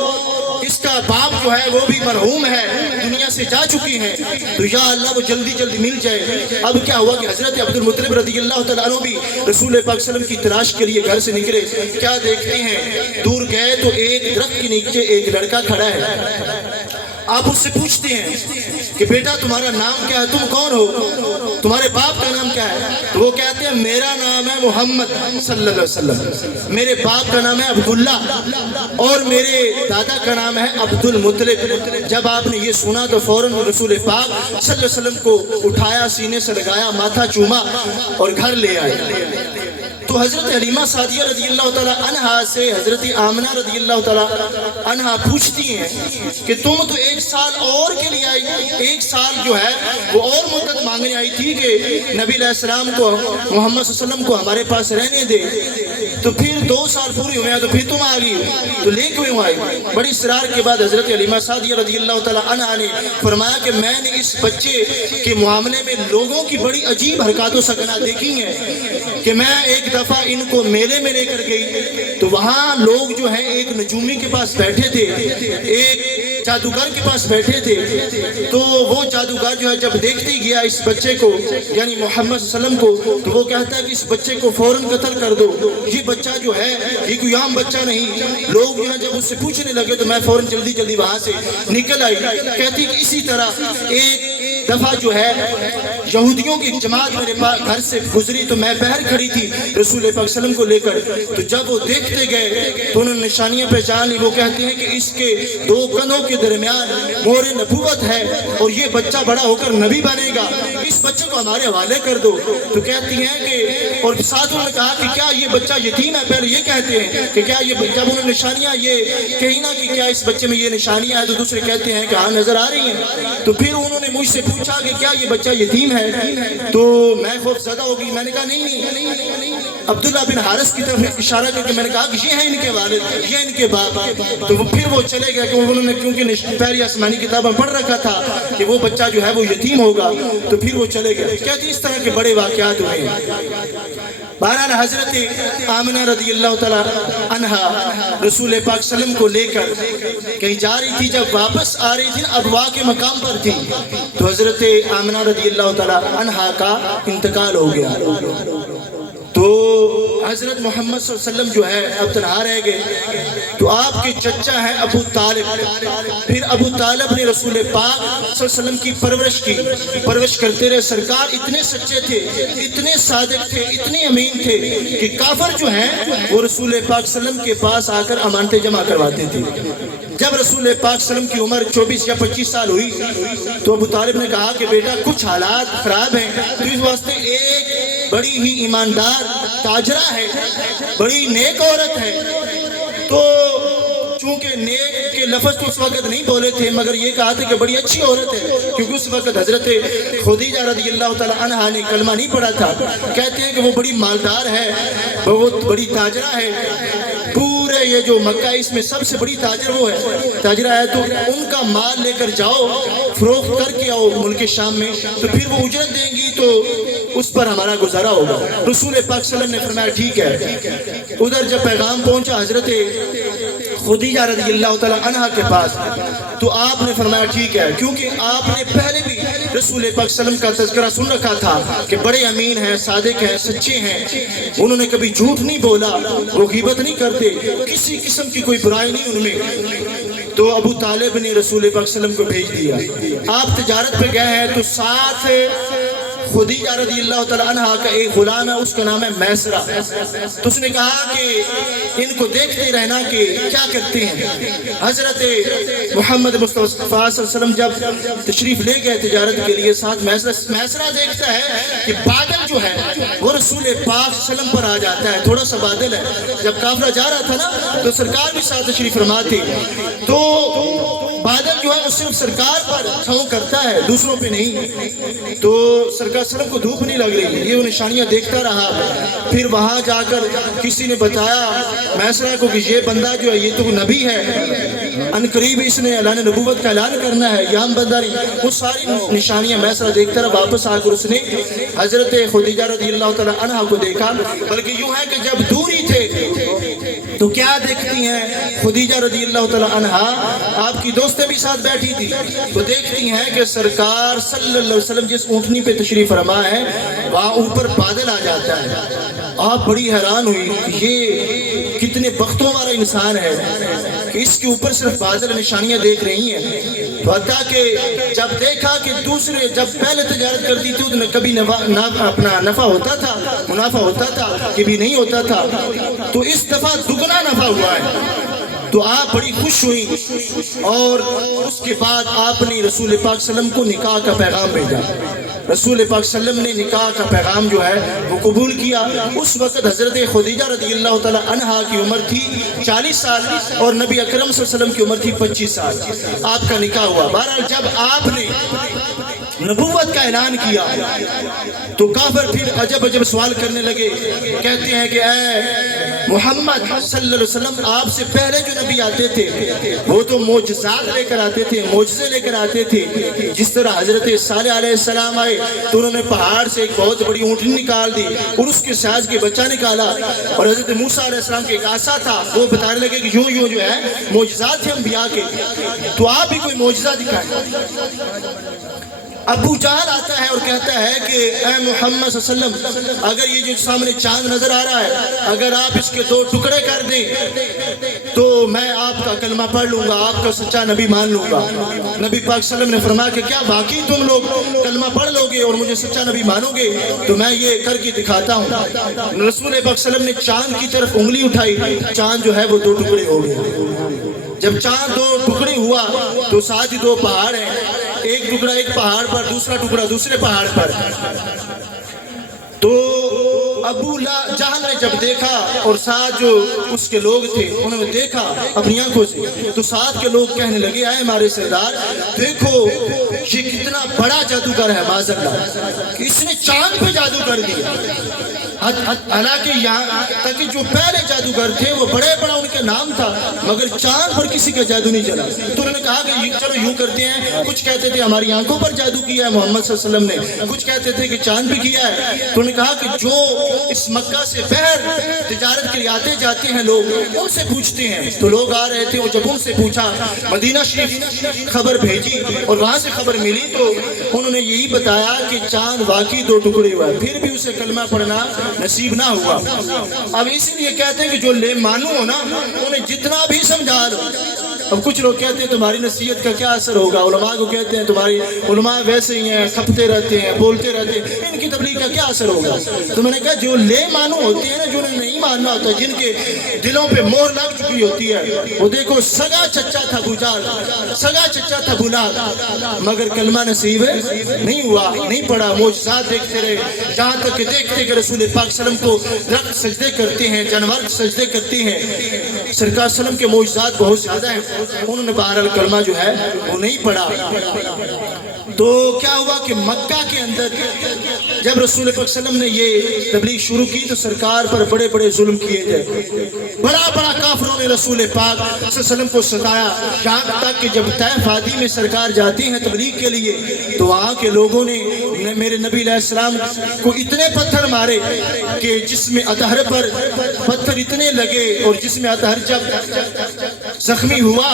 اس کا باپ جو ہے وہ بھی مرحوم ہے، دنیا سے جا چکی ہیں، تو یا اللہ وہ جلدی جلدی مل جائے۔ اب کیا ہوا کہ حضرت عبد المطلب رضی اللہ تعالیٰ عنہ بھی رسول پاک صلی اللہ علیہ وسلم کی تلاش کے لیے گھر سے نکلے۔ کیا دیکھتے ہیں، دور گئے تو ایک درخت کے نیچے ایک لڑکا کھڑا ہے۔ آپ اس سے پوچھتے ہیں کہ بیٹا تمہارا نام کیا ہے، تم کون ہو، تمہارے باپ کا نام کیا ہے؟ تو وہ کہتے ہیں میرا نام ہے محمد صلی اللہ علیہ وسلم، میرے باپ کا نام ہے عبداللہ اور میرے دادا کا نام ہے عبد المطلب۔ جب آپ نے یہ سنا تو فوراً رسول پاک صلی اللہ علیہ وسلم کو اٹھایا، سینے سے لگایا، ماتھا چوما اور گھر لے آئے۔ تو حضرت حلیمہ سعدیہ رضی اللہ تعالیٰ عنہا سے حضرت آمنہ رضی اللہ تعالیٰ عنہا پوچھتی ہیں کہ تم تو ایک سال اور کے لیے آئی، ایک سال جو ہے وہ اور مدت مانگنے آئی تھی کہ نبی علیہ السلام کو، محمد صلی اللہ علیہ وسلم کو ہمارے پاس رہنے دے، تو پھر 2 سال پوری ہوئے ہیں تو پھر تم آ گئی، تو لے کیوں آئی؟ بڑی اصرار کے بعد حضرت حلیمہ سعدیہ رضی اللہ تعالیٰ عنہا نے فرمایا کہ میں نے اس بچے کے معاملے میں لوگوں کی بڑی عجیب حرکات و سکنات دیکھی ہیں کہ میں ایک دفعہ ان کو میلے میں لے کر گئی تو وہاں لوگ جو ہیں ایک نجومی کے پاس بیٹھے تھے، ایک جادوگر کے پاس بیٹھے تھے، تو وہ جادوگر جو ہے جب دیکھتے گیا اس بچے کو یعنی محمد صلی اللہ علیہ وسلم کو، تو وہ کہتا ہے کہ اس بچے کو فوراً قتل کر دو، یہ بچہ جو ہے یہ کوئی عام بچہ نہیں۔ لوگ جو ہے جب اس سے پوچھنے لگے تو میں فوراً جلدی جلدی وہاں سے نکل آئی۔ کہتی کہ اسی طرح ایک دفعہ جو ہے یہودیوں کی جماعت میرے گھر سے گزری تو میں باہر کھڑی تھی رسول پاک صلی اللہ علیہ وسلم کو لے کر، تو جب وہ دیکھتے گئے تو انہوں نے نشانیاں پہچان لی۔ وہ کہتے ہیں کہ اس کے 2 کندھوں کے درمیان مہر نبوت ہے اور یہ بچہ بڑا ہو کر نبی بنے گا، اس بچے کو ہمارے حوالے کر دو۔ تو کہتی ہیں کہ اور ساتھ انہوں نے کہا کہ کیا یہ بچہ یتیم ہے؟ پہلے یہ کہتے ہیں کہ کیا یہ جب انہوں نے نشانیاں یہ کہی نا کہ کیا اس بچے میں یہ نشانیاں ہیں، تو دوسرے کہتے ہیں کہ ہاں نظر آ رہی ہیں۔ تو پھر انہوں نے مجھ سے پوچھا کہ کیا یہ بچہ یتیم ہے؟ تو میں خوف زدہ ہو گئی، میں نے کہا نہیں، عبداللہ بن حارث کی طرف اشارہ کر کے میں نے کہا کہ یہ ہیں ان کے والد، یہ ان کے باپ۔ تو پھر وہ چلے گئے کہ انہوں نے کیونکہ پہلی آسمانی کتابیں پڑھ رکھا تھا کہ وہ بچہ جو ہے وہ یتیم ہوگا، تو پھر وہ چلے گئے۔ کہتی اس طرح کے بڑے واقعات ہوئے ہیں۔ بہرحال حضرت آمنہ رضی اللہ تعالیٰ عنہا رسول پاک صلی اللہ علیہ وسلم کو لے کر کہیں جا رہی تھی، جب واپس آ رہی تھی ابوا کے مقام پر تھی تو حضرت آمنہ رضی اللہ تعالیٰ عنہا کا انتقال ہو گیا۔ تو حضرت محمد صلی اللہ علیہ وسلم جو ہے اب تنہا رہ گئے، تو آپ کے چچا ہیں ابو طالب۔ پھر ابو طالب نے رسول پاک صلی اللہ علیہ وسلم کی پرورش کرتے رہے۔ سرکار اتنے سچے تھے، اتنے صادق تھے، اتنے امین تھے کہ کافر جو ہیں وہ رسول پاک صلی اللہ علیہ وسلم کے پاس آ کر امانتیں جمع کرواتے تھے۔ جب رسول پاک صلی اللہ علیہ وسلم کی عمر 24 یا 25 سال ہوئی تو ابو طالب نے کہا کہ بیٹا کچھ حالات خراب ہیں، تو اس واسطے ایک بڑی ہی ایماندار تاجرہ ہے، بڑی نیک عورت ہے۔ تو چونکہ نیک کے لفظ تو اس وقت نہیں بولے تھے، مگر یہ کہا تھا کہ بڑی اچھی عورت ہے، کیونکہ اس وقت حضرت خدیجہ رضی اللہ تعالیٰ عنہا نے کلمہ نہیں پڑھا تھا۔ کہتے ہیں کہ وہ بڑی مالدار ہے، وہ بڑی تاجرہ ہے، پورے یہ جو مکہ اس میں سب سے بڑی تاجر وہ ہے، تاجرہ ہے، تو ان کا مال لے کر جاؤ، فروخت کر کے آؤ ملک شام میں، تو پھر وہ اجرت دیں گی تو اس پر ہمارا گزارا ہوگا۔ رسول پاک صلی اللہ علیہ وسلم نے فرمایا ٹھیک ہے۔ ادھر جب پیغام پہنچا حضرت خدیجہ رضی اللہ تعالیٰ عنہا کے پاس تو آپ نے فرمایا ٹھیک ہے، کیونکہ آپ نے پہلے بھی رسول پاک صلی اللہ علیہ وسلم کا تذکرہ سن رکھا تھا کہ بڑے امین ہیں، صادق ہیں، سچے ہیں، انہوں نے کبھی جھوٹ نہیں بولا، وہ غیبت نہیں کرتے، کسی قسم کی کوئی برائی نہیں ان میں۔ تو ابو طالب نے رسول پاک صلی اللہ علیہ وسلم کو بھیج دیا۔ آپ تجارت پہ گئے ہیں تو ساتھ خدیجہ رضی اللہ تعالیٰ عنہ کا ایک غلام ہے، اس کا نام ہے میسرہ. تو اس نے کہا کہ ان کو دیکھتے رہنا کہ کیا کرتے ہیں. حضرت محمد مصطفیٰ صلی اللہ علیہ وسلم جب تشریف لے گئے تجارت کے لیے، ساتھ میسرہ دیکھتا ہے کہ بادل جو ہے وہ رسول پاک صلی اللہ علیہ وسلم پر آ جاتا ہے. تھوڑا سا بادل ہے، جب قافلہ جا رہا تھا نا تو سرکار بھی ساتھ تشریف فرما تھی، تو بادل جو ہے وہ صرف سرکار پر چھاؤں کرتا ہے، دوسروں پہ نہیں. تو سرکار صلی اللہ علیہ وسلم کو دھوپ نہیں لگ رہی، یہ وہ نشانیاں دیکھتا رہا. پھر وہاں جا کر کسی نے بتایا میسرہ کو کہ یہ بندہ جو ہے یہ تو نبی ہے، ان قریب اس نے اعلان نبوت کا اعلان کرنا ہے، یہ ہم بندہ نہیں. وہ ساری نشانیاں میسرہ دیکھتا رہا. واپس آ کر اس نے حضرت خدیجہ رضی اللہ تعالیٰ عنہ کو دیکھا. بلکہ یوں ہے کہ جب دور ہی تھے تو کیا دیکھتی ہیں خدیجہ رضی اللہ تعالیٰ عنہ، آپ کی دوستیں بھی ساتھ بیٹھی تھی، تو دیکھتی ہیں کہ سرکار صلی اللہ علیہ وسلم جس اونٹنی پہ تشریف فرما ہے وہاں اوپر بادل آ جاتا ہے. آپ بڑی حیران ہوئی کہ یہ کتنے بختوں والا انسان ہے کہ اس کے اوپر صرف بادل نشانیاں دیکھ رہی ہیں. تو حتیٰ کہ جب دیکھا کہ دوسرے جب پہلے تجارت کرتی تھی تو کبھی اپنا نفع ہوتا تھا، منافع ہوتا تھا، کبھی نہیں ہوتا تھا، تو اس دفعہ دگنا نفع ہوا ہے. تو آپ بڑی خوش ہوئی اور اس کے بعد آپ نے رسول پاک صلی اللہ علیہ وسلم کو نکاح کا پیغام بھیجا. رسول پاک صلی اللہ علیہ وسلم نے نکاح کا پیغام جو ہے وہ قبول کیا. اس وقت حضرت خدیجہ رضی اللہ تعالیٰ عنہا کی عمر تھی 40 سال اور نبی اکرم صلی اللہ علیہ وسلم کی عمر تھی 25 سال. آپ کا نکاح ہوا. بہرحال جب آپ نے نبوت کا اعلان کیا تو کافر پھر عجب عجب سوال کرنے لگے. کہتے ہیں کہ اے محمد صلی اللہ علیہ وسلم، آپ سے پہلے جو نبی آتے تھے وہ تو معجزات لے کر آتے تھے، معجزے لے کر آتے تھے. جس طرح حضرت صالح علیہ السلام آئے تو انہوں نے پہاڑ سے ایک بہت بڑی اونٹنی نکال دی اور اس کے سائز کے بچہ نکالا. اور حضرت موسیٰ علیہ السلام کے ایک عصا تھا، وہ بتانے لگے کہ یوں یوں جو ہے معجزات تھے انبیاء کے. تو آپ بھی کوئی معجزہ دکھائیں. ابو جہل آتا ہے اور کہتا ہے کہ اے محمد صلی اللہ علیہ وسلم، اگر یہ جو سامنے چاند نظر آ رہا ہے اگر آپ اس کے 2 ٹکڑے کر دیں تو میں آپ کا کلمہ پڑھ لوں گا، آپ کا سچا نبی مان لوں گا. نبی پاک صلی اللہ علیہ وسلم نے فرمایا کہ کیا باقی تم لوگ کلمہ پڑھ لو گے اور مجھے سچا نبی مانو گے؟ تو میں یہ کر کے دکھاتا ہوں. رسول پاک صلی اللہ علیہ وسلم نے چاند کی طرف انگلی اٹھائی، چاند جو ہے وہ 2 ٹکڑے ہو گئے. جب چاند 2 ٹکڑے ہوا تو ساتھ ہی 2 پہاڑ ہیں، ایک ٹکڑا ایک پہاڑ پر، دوسرا ٹکڑا دوسرے پہاڑ پر. تو ابو جہل نے جب دیکھا اور ساتھ جو اس کے لوگ تھے انہوں نے دیکھا اپنی آنکھوں سے، تو ساتھ کے لوگ کہنے لگے اے ہمارے سردار دیکھو یہ کتنا بڑا جادوگر ہے، معاذ اللہ اس نے چاند پہ جادو کر دیا. حالانکہ یہاں تک جو پہلے جادوگر تھے وہ بڑے بڑا ان کا نام تھا مگر چاند پر کسی کا جادو نہیں چلا. تو انہوں نے کہا کہ چلو یوں کرتے ہیں، کچھ کہتے تھے ہماری آنکھوں پر جادو کیا ہے محمد صلی اللہ علیہ وسلم نے، کچھ کہتے تھے کہ چاند پہ کیا ہے. تو انہوں نے کہا کہ جو اس مکہ سے باہر تجارت کے لیے آتے جاتے ہیں لوگ ان سے پوچھتے ہیں. تو لوگ آ رہے تھے اور جب ان سے پوچھا، مدینہ شریف خبر بھیجی اور وہاں سے خبر ملی تو انہوں نے یہی بتایا کہ چاند واقعی 2 ٹکڑے ہوا ہے. پھر بھی اسے کلمہ پڑھنا نصیب نہ ہوا. اب اسی لیے کہتے ہیں کہ جو لے مانو ہو نا انہیں جتنا بھی سمجھا لو. اب کچھ لوگ کہتے ہیں تمہاری نصیحت کا کیا اثر ہوگا، علماء کو کہتے ہیں تمہاری علماء ویسے ہی ہیں، کھپتے رہتے ہیں، بولتے رہتے ہیں، ان کی تبلیغ کا کیا اثر ہوگا. تو میں نے کہا جو لے مانو ہوتے ہیں نا، جو نہیں ماننا ہوتا، جن کے دلوں پہ مہر لگ چکی ہوتی ہے، وہ دیکھو سگا چچا تھا ابو جہل، سگا چچا تھا ابو لہب، مگر کلمہ نصیب نہیں ہوا، نہیں پڑا. معجزات دیکھتے رہے جہاں تک کہ دیکھتے کہ رسول پاک صلی اللہ علیہ وسلم کو درخت سجدے کرتے ہیں، جانور سجدے کرتے ہیں. سرکار صلی اللہ علیہ وسلم کے معجزات بہت زیادہ ہیں، انہوں نے بہرحال کلمہ جو ہے وہ نہیں پڑھا. تو کیا ہوا کہ مکہ کے اندر جب رسول پاک صلی اللہ علیہ وسلم نے یہ تبلیغ شروع کی تو سرکار پر بڑے بڑے ظلم کیے گئے. بڑا بڑا کافروں نے رسول پاک صلی اللہ علیہ وسلم کو ستایا. یہاں تک کہ جب طائف وادی میں سرکار جاتے ہیں تبلیغ کے لیے تو وہاں کے لوگوں نے میرے نبی علیہ السلام کو اتنے پتھر مارے کہ جسم اطہر پر پتھر اتنے لگے اور جسم اطہر جب زخمی ہوا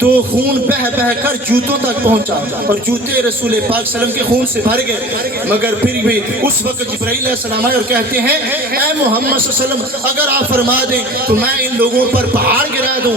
تو خون بہہ بہہ کر جوتوں تک پہنچا اور جوتے رسول پاک صلی اللہ علیہ وسلم کے خون سے بھر گئے. مگر پھر بھی اس وقت جبرائیل علیہ السلام آئے اور کہتے ہیں اے محمد صلی اللہ علیہ وسلم اگر آپ فرما دیں تو میں ان لوگوں پر پہاڑ گرا دوں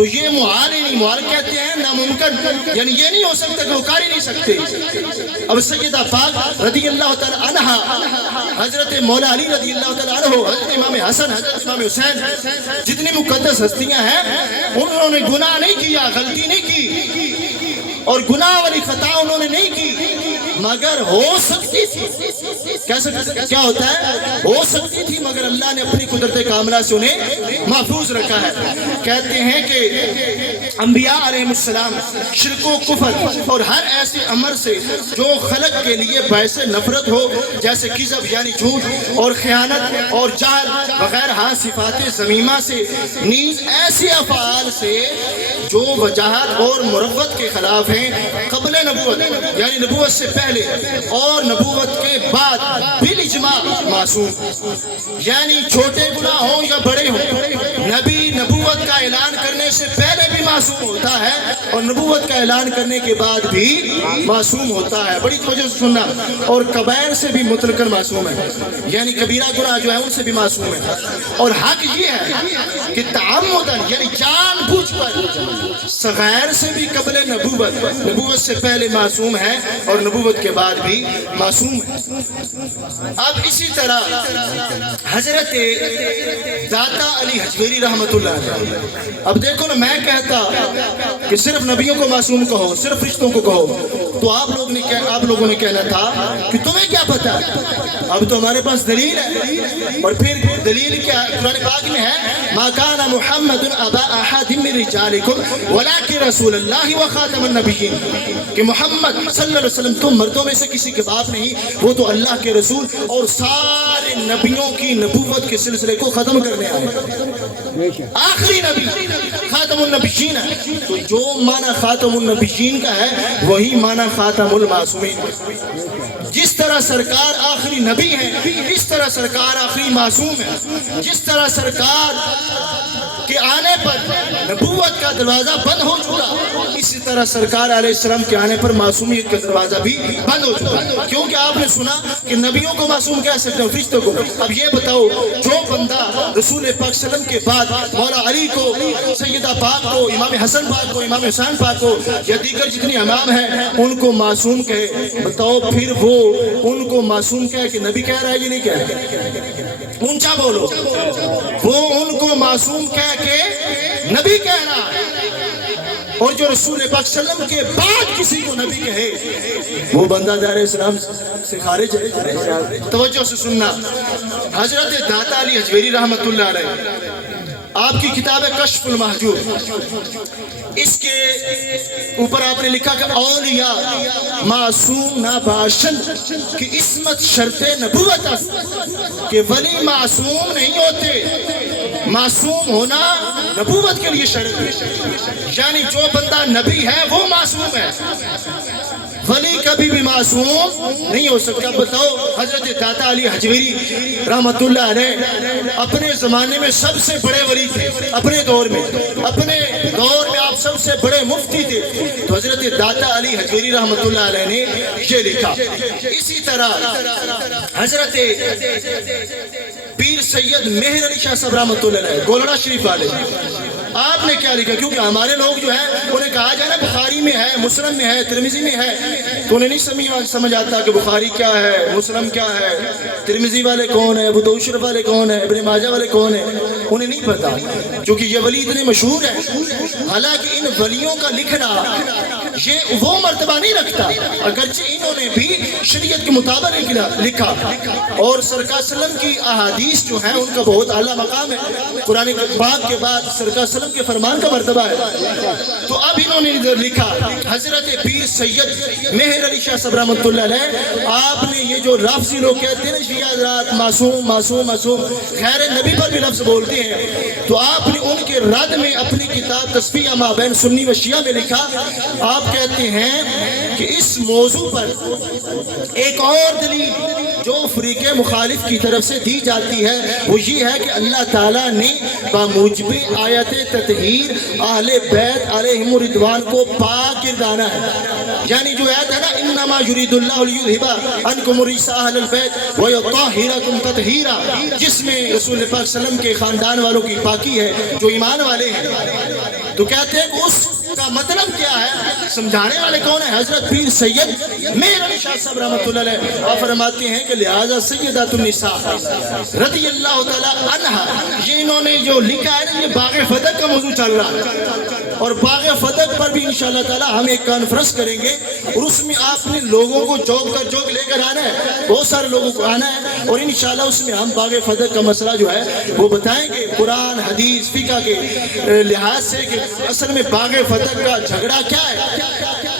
تو یہ محال ہی نہیں، محال کہتے ہیں ناممکن، یعنی یہ نہیں ہو سکتا کہ وہ کر ہی نہیں سکتے۔ اب سیدہ پاک رضی اللہ تعالی عنہ، حضرت مولا علی رضی اللہ تعالی عنہ، حضرت امام حسن، حضرت امام حسین، جتنی مقدس ہستیاں ہیں انہوں نے گناہ نہیں کیا، غلطی نہیں کی، اور گناہ والی خطا انہوں نے نہیں کی، مگر ہو سکتی تھی۔ کیا ہوتا ہے؟ ہو سکتی تھی، مگر اللہ نے اپنی قدرت کاملہ سے انہیں محفوظ رکھا ہے۔ کہتے ہیں کہ انبیاء علیہ السلام شرک و کفر اور ہر ایسے عمل سے جو خلق کے لیے باعث نفرت ہو، جیسے کذب یعنی جھوٹ اور خیانت اور جہل وغیرہ صفات ذمیمہ سے، نیز ایسے افعال سے جو وجاہت اور مروت کے خلاف ہیں، قبل نبوت یعنی نبوت سے پہلے اور نبوت کے بعد بالاجماع معصوم، یعنی چھوٹے گناہ ہوں یا بڑے ہوں، نبی نبوت کا اعلان کرنے سے پہلے بھی معصوم ہوتا ہے اور نبوت کا اعلان کرنے کے بعد بھی معصوم ہوتا ہے۔ بڑی توجہ سے سننا، اور کبائر سے بھی مطلقاً معصوم ہے، یعنی کبیرہ گناہ جو ہے ان سے بھی معصوم ہے۔ اور حق یہ ہے کہ تعمدن یعنی جان بوجھ پر صغائر سے بھی قبل نبوت، نبوت سے پہلے معصوم ہے اور نبوت کے بعد بھی معصوم ہے۔ اب اسی طرح حضرت داتا علی حجویری رحمۃ اللہ علیہ، اب دیکھو نا، میں کہتا کہ صرف نبیوں کو معصوم کہو، صرف فرشتوں کو کہو، تو آپ لوگوں نے کہنا تھا کہ تمہیں کیا پتا، اب تو ہمارے پاس دلیل ہے۔ اور پھر دلیل کیا؟ قرآن پاک میں ہے، ما کان محمد ابا احد من رجالکم ولکن رسول اللہ وخاتم النبیین، کہ محمد صلی اللہ علیہ وسلم تم مردوں میں سے کسی کے باپ نہیں، وہ تو اللہ کے رسول اور سارے نبیوں کی نبوت کے سلسلے کو ختم کرنے آئے، آخری نبی خاتم النبیین ہے۔ تو جو معنی خاتم النبیین کا ہے وہی معنی خاتم المعصومین۔ جس طرح سرکار آخری نبی ہے، اس طرح سرکار آخری معصوم ہے۔ جس طرح سرکار کے آنے پر نبوت کا دروازہ بند ہو چکا، اسی طرح سرکار علیہ السلام کے آنے پر معصومیت کا دروازہ بھی بند ہو چکا۔ کیونکہ آپ نے سنا کہ نبیوں کو معصوم کہہ سکتے ہیں، فرشتوں کو۔ اب یہ بتاؤ، جو بندہ رسول پاک صلی اللہ علیہ وسلم کے بعد مولا علی کو، سیدہ پاک کو، امام حسن پاک کو، امام حسین پاک کو یا دیگر جتنی امام ہیں ان کو معصوم کہے، بتاؤ پھر وہ ان کو معصوم کہے کہ نبی کہہ رہا ہے یہ نہیں کہہ رہا؟ اونچا بولو، وہ ان کو معصوم کہہ کے نبی کہہ رہا ہے، اور جو رسول پاک صلی اللہ علیہ وسلم کے بعد کسی کو نبی کہے وہ بندہ دار اسلام سے خارج ہے۔ توجہ سے سننا، حضرت داتا علی حجویری رحمۃ اللہ علیہ، آپ کی کتاب ہے کشف المحجوب، اس کے اوپر آپ نے لکھا کہ اولیاء معصوم نہ باشن کی عصمت شرط نبوت، کہ ولی معصوم نہیں ہوتے، معصوم ہونا نبوت کے لیے شرط ہے، یعنی جو بندہ نبی ہے وہ معصوم ہے، ولی کبھی بھی معصوم نہیں ہو سکتا۔ بتاؤ، حضرت داتا علی حجویری رحمۃ اللہ علیہ اپنے زمانے میں سب سے بڑے ولی تھے، اپنے دور میں آپ سب سے بڑے مفتی تھے، تو حضرت داتا علی حجویری رحمۃ اللہ علیہ نے یہ لکھا۔ اسی طرح حضرت پیر سید مہر علی شاہ صاحب رحمۃ اللہ علیہ، گولڑا شریف والے، آپ نے کیا لکھا؟ کیونکہ ہمارے لوگ جو ہیں انہیں کہا جائے نا بخاری میں ہے، مسلم میں ہے، ترمذی میں ہے، تو انہیں نہیں سمجھ آتا کہ بخاری کیا ہے، مسلم کیا ہے، ترمذی والے کون ہیں، ابو داؤد شریف والے کون ہیں، ابن ماجہ والے کون ہیں، انہیں نہیں پتا، کیونکہ یہ ولی اتنے مشہور ہیں۔ حالانکہ ان ولیوں کا لکھنا یہ وہ مرتبہ نہیں رکھتا، اگرچہ انہوں نے بھی شریعت کے مطابق لکھا، اور سرکار صلی اللہ علیہ وسلم کی احادیث جو ہیں ان کا بہت اعلیٰ مقام ہے، قرآن پاک کے بعد سرکار صلی اللہ علیہ وسلم کے فرمان کا مرتبہ ہے۔ تو اب انہوں نے لکھا، حضرت پیر سید مہر علی شاہ صاحب رحمۃ اللہ علیہ، آپ نے یہ جو لفظ لوگ کہتے ہیں نا شیعہ حضرات معصوم معصوم معصوم، خیر نبی پر بھی لفظ بولتے ہیں، تو آپ نے ان کے رد میں اپنی کتاب تصفیہ ما بین سنی و شیعہ میں لکھا، آپ کہتے ہیں کہ اس موضوع پر ایک اور دلیل جو فریق مخالف کی طرف سے دی جاتی ہے وہ یہ ہے کہ اللہ تعالیٰ نے بموجب آیت تطہیر اہل بیت علیہم الرضوان کو پاک گردانا ہے، یعنی جو آیت ہے نا انما یرید اللہ لیذھب عنکم الرجس اہل البیت ویطہرکم تطہیرا، جس میں رسول پاک صلی اللہ علیہ وسلم کے خاندان والوں کی پاکی ہے جو ایمان والے ہیں۔ تو کہتے ہیں کہ اس کا مطلب کیا ہے؟ سمجھانے والے کون ہیں؟ حضرت پیر سید میر علی شاہ صاحب رحمۃ اللہ علیہ، اور فرماتے ہیں کہ لہذا سیدۃ النساء رضی اللہ تعالی عنہا، یہ انہوں نے جو لکھا ہے نا، یہ باغ فتح کا موضوع چل رہا ہے، اور باغ فتح پر بھی انشاءاللہ تعالی ہم ایک کانفرنس کریں گے، اور اس میں آپ نے لوگوں کو جوگ لے کر آنا ہے، بہت سارے لوگوں کو آنا ہے، اور انشاءاللہ اس میں ہم باغ فتح کا مسئلہ جو ہے وہ بتائیں گے قرآن حدیث فقہ کے لحاظ سے کہ اصل میں باغ فتح کا جھگڑا کیا ہے۔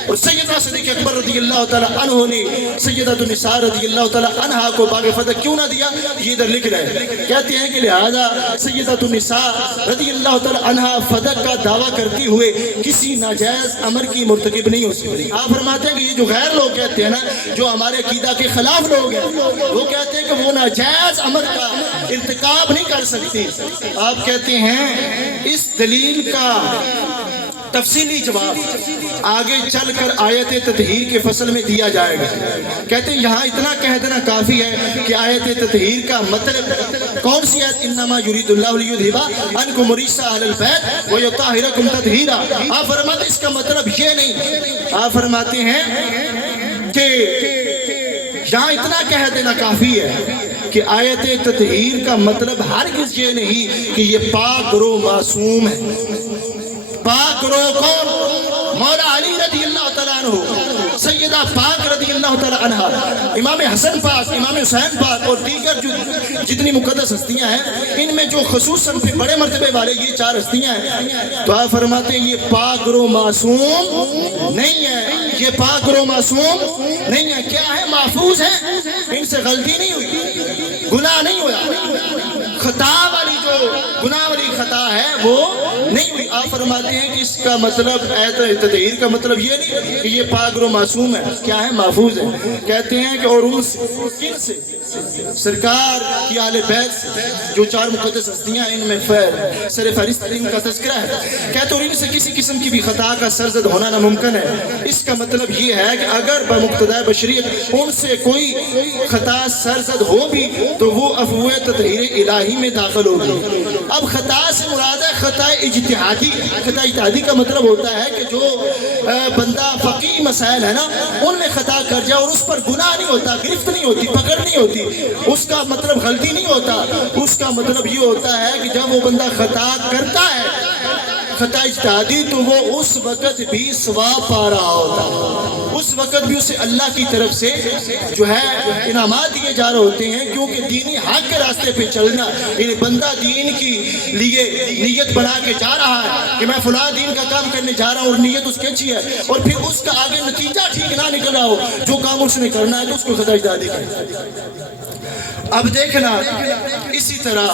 اور سیدنا صدیق اکبر رضی اللہ تعالی عنہ نے سیدۃ النساء رضی اللہ تعالی عنہا کو باغ فتح کیوں نہ دیا، یہ ادھر لکھ رہے ہیں، کہتے ہیں کہ لہذا سیدۃ النساء رضی اللہ تعالی عنہا فتح کا دعویٰ کرتی ہوئے کسی ناجائز امر کی مرتکب نہیں ہو سکتی۔ آپ فرماتے ہیں کہ یہ جو غیر لوگ کہتے ہیں نا، جو ہمارے عقیدہ کے خلاف لوگ ہیں، وہ کہتے ہیں کہ وہ ناجائز امر کا ارتکاب نہیں کر سکتی۔ آپ کہتے ہیں اس دلیل کا تفصیلی جواب آگے چل کر آیت تطہیر کے فصل میں دیا جائے گا۔ کہتے ہیں یہاں اتنا کہہ دینا کافی ہے کہ آیت تطہیر کا مطلب کون سی آیت؟ انما یرید اللہ لیذھب عنکم الرجس اہل البیت ویطہرکم تطہیرا۔ آپ فرماتے اس کا مطلب یہ نہیں، آپ فرماتے ہیں کہ یہاں اتنا کہہ دینا کافی ہے کہ آیت تطہیر کا مطلب ہرگز یہ نہیں کہ یہ پاک رو معصوم ہے۔ پاک رو کون؟ مولا علی رضی اللہ تعالیٰ عنہ، سیدہ پاک رضی اللہ تعالیٰ عنہ، امام حسن پاک، امام حسین پاک، اور دیگر جتنی مقدس ہستیاں ہیں، ان میں جو خصوصاً بڑے مرتبے والے یہ 4 ہستیاں ہیں، تو آپ فرماتے ہیں یہ پاک رو معصوم نہیں ہے، یہ پاک رو معصوم نہیں ہے۔ کیا ہے؟ محفوظ ہے، ان سے غلطی نہیں ہوئی، گناہ نہیں ہوا، خطا والی جو گناہ والی خطا ہے وہ نہیں ہوئی۔ آپ فرماتے ہیں کہ اس کا مطلب آیت تطہیر کا مطلب یہ نہیں کہ یہ پاک و معصوم ہے، کیا ہے؟ محفوظ ہے۔ کہتے ہیں کہ اور ان سے سرکار کی اہل بیت سے جو 4 مقدس ہستیاں ہیں، ان میں سر فہرست ان کا تذکرہ ہے، کہتے ہیں ان سے کسی قسم کی بھی خطا کا سرزد ہونا ناممکن ہے۔ اس کا مطلب یہ ہے کہ اگر بمقتضیٰ بشریت ان سے کوئی خطا سرزد ہو بھی تو وہ عفو تطہیر الہی میں داخل ہوگی۔ اب خطا سے مراد ہے خطا اجتہادی۔ خطا اجتہادی کا مطلب ہوتا ہے کہ جو بندہ فقہی مسائل ہے نا، ان میں خطا کر جائے اور اس پر گناہ نہیں ہوتا، گرفت نہیں ہوتی، پکڑ نہیں ہوتی، اس کا مطلب غلطی نہیں ہوتا، اس کا مطلب یہ ہوتا ہے کہ جب وہ بندہ خطا کرتا ہے، خطا اجتہادی، تو وہ اس وقت بھی ثواب پا رہا ہوتا ہے، اس وقت بھی اسے اللہ کی طرف سے جو ہے انعامات دیے جا رہے ہوتے ہیں، کیونکہ دینی حق کے راستے پہ چلنا، یعنی بندہ دین کی لیے نیت بنا کے جا رہا ہے کہ میں فلاں دین کا کام کرنے جا رہا ہوں، اور نیت اس کی اچھی ہے، اور پھر اس کا آگے نتیجہ ٹھیک نہ نکل رہا ہو، جو کام اس نے کرنا ہے تو اس کو خطا اجتہادی کرنا۔ اب دیکھنا اسی طرح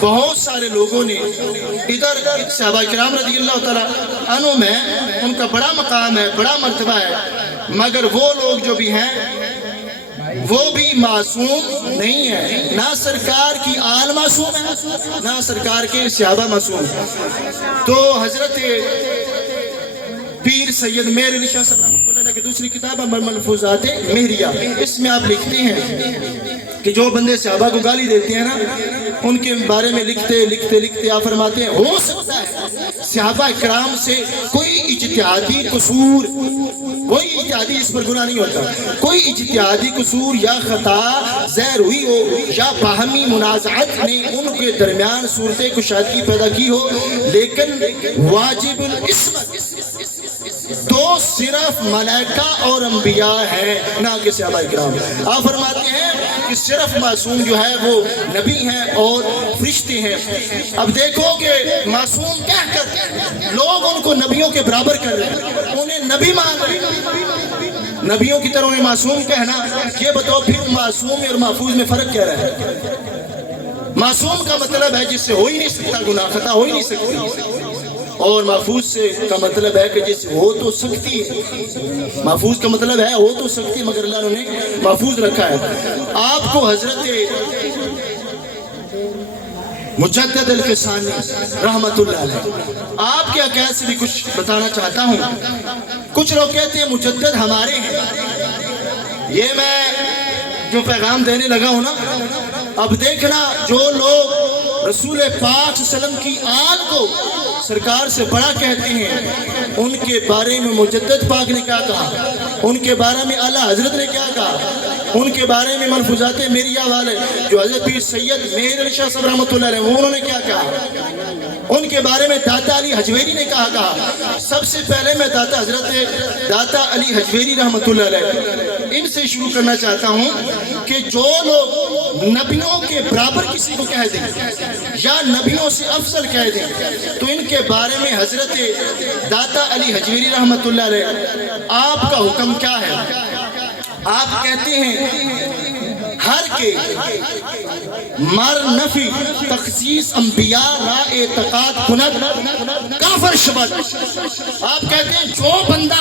بہت سارے لوگوں نے ادھر صحابہ کرام رضی اللہ تعالیٰ عنہ میں ان کا بڑا مقام ہے، بڑا مرتبہ ہے، مگر وہ لوگ جو بھی ہیں وہ بھی معصوم نہیں ہے، نہ سرکار کی آل معصوم ہے، نہ سرکار کے صحابہ معصوم ہے۔ تو حضرت پیر سید میر علی شاہ صاحب کی دوسری کتاب ہے ملفوظات مہریہ، اس میں آپ لکھتے ہیں کہ جو بندے صحابہ کو گالی دیتے ہیں نا، ان کے بارے میں لکھتے آپ فرماتے ہیں ہو سکتا ہے صحابہ کرام سے کوئی اجتہادی قصور، کوئی اجتہادی اس پر گناہ نہیں ہوتا، کوئی اجتہادی قصور یا خطا ظاہر ہوئی ہو یا باہمی منازعت نے ان کے درمیان صورت کشادگی پیدا کی ہو، لیکن واجب العصمت تو صرف ملائکہ اور انبیاء ہے، نہ کہ صحابہ کرام۔ آپ فرماتے ہیں کہ صرف معصوم جو ہے وہ نبی ہیں اور فرشتے ہیں۔ اب دیکھو کہ معصوم کہہ کر لوگ ان کو نبیوں کے برابر کر رہے ہیں، انہیں نبی مان رہے ہیں، نبیوں کی طرح انہیں معصوم کہنا، یہ بتاؤ پھر معصوم اور محفوظ میں فرق کیا رہا ہے؟ معصوم کا مطلب ہے جس سے ہو ہی نہیں سکتا گناہ، خطا ہو ہی نہیں سکتی، اور محفوظ سے کا مطلب ہے کہ جس ہو تو سکتی ہے، محفوظ کا مطلب ہے ہو تو سکتی، مگر اللہ نے محفوظ رکھا ہے۔ آپ کو حضرت مجدد الفسانی رحمت اللہ علیہ آپ کے عقائد سے بھی کچھ بتانا چاہتا ہوں۔ کچھ لوگ کہتے ہیں مجدد ہمارے ہیں، یہ میں جو پیغام دینے لگا ہوں نا، اب دیکھنا جو لوگ رسول پاک صلی اللہ علیہ وسلم کی آل کو سرکار سے بڑا کہتے ہیں، ان کے بارے میں مجدد پاک نے کیا کہا، ان کے بارے میں اعلیٰ حضرت نے کیا کہا، ان کے بارے میں ملفوظات میریہ والے جو حضرت پیر سید مہر علی شاہ صاحب رحمۃ اللہ علیہ انہوں نے کیا کہا، ان کے بارے میں داتا علی حجویری نے کہا۔ سب سے پہلے میں داتا علی حجویری رحمۃ اللہ علیہ ان سے شروع کرنا چاہتا ہوں کہ جو لوگ نبیوں کے برابر کسی کو کہہ دیں یا نبیوں سے افضل کہہ دیں تو ان کے بارے میں حضرت داتا علی حجویری رحمۃ اللہ علیہ آپ کا حکم کیا ہے؟ آپ کہتے ہیں ہر کے مر نفی تخصیص انبیاء را اعتقاد کند کافر شبد۔ آپ کہتے ہیں جو بندہ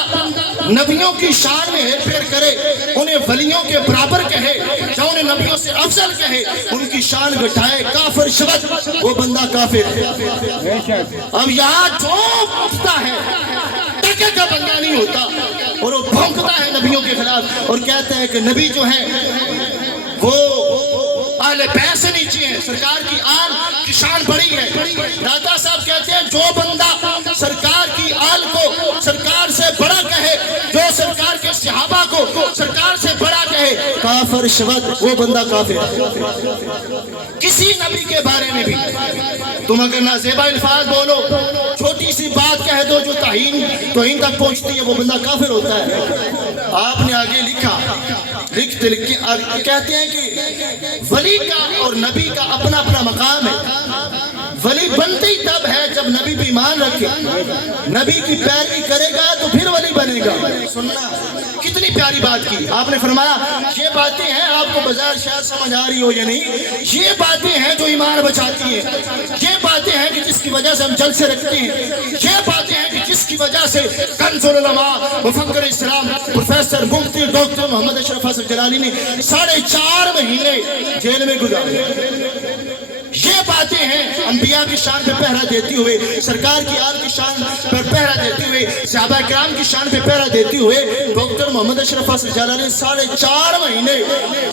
نبیوں کی شان میں ہیر پھیر کرے، انہیں ولیوں کے برابر کہے یا انہیں نبیوں سے افضل کہے، ان کی شان گھٹائے، کافر شبد، وہ بندہ کافر ہے۔ اب یہاں جو اٹھتا ہے ٹکے کا بندہ نہیں ہوتا اور وہ بھونکتا ہے نبیوں کے خلاف اور کہتا ہے کہ نبی جو ہیں وہ اہل بیت سے نیچے ہیں، سرکار کی آل کی شان بڑی ہے۔ داتا صاحب کہتے ہیں جو بندہ سرکار کی آل کو سرکار سے بڑا کہے، جو سرکار کے صحابہ کو سرکار سے بڑا کہے، کافر شبد، وہ بندہ کافر ہے۔ کسی نبی کے بارے میں بھی تم اگر نازیبا الفاظ بولو، چھوٹی سی بات کہہ دو جو توہین تک پہنچتی ہے، وہ بندہ کافر ہوتا ہے۔ آپ نے آگے لکھا، لکھتے کہتے ہیں کہ ولی کا اور نبی کا اپنا اپنا مقام ہے۔ ولی بنتے ہی تب ہے جب نبی بھی ایمان رکھے، نبی کی پیروی کرے گا تو پھر ولی بنے گا۔ سننا کتنی پیاری بات کی آپ نے فرمایا، یہ باتیں ہیں آپ کو بظاہر شاید سمجھ آ رہی ہو یا نہیں، یہ باتیں ہیں جو ایمان بچاتی ہیں، یہ باتیں ہیں کہ جس کی وجہ سے ہم جلسے رکھتے ہیں، یہ باتیں ہیں کہ جس کی وجہ سے کنز العلماء مفکر اسلام پروفیسر مفتی ڈاکٹر محمد اشرف حسن جلالی نے 4.5 مہینے جیل میں گزارے۔ یہ باتیں ہیں انبیاء کی شان پہ پہرا دیتی ہوئے، سرکار کی آل کی شان پر پہرا دیتی ہوئے، صحابہ کرام کی شان پہ پہرا دیتی ہوئے ڈاکٹر محمد اشرف حسن جلالی نے 4.5 مہینے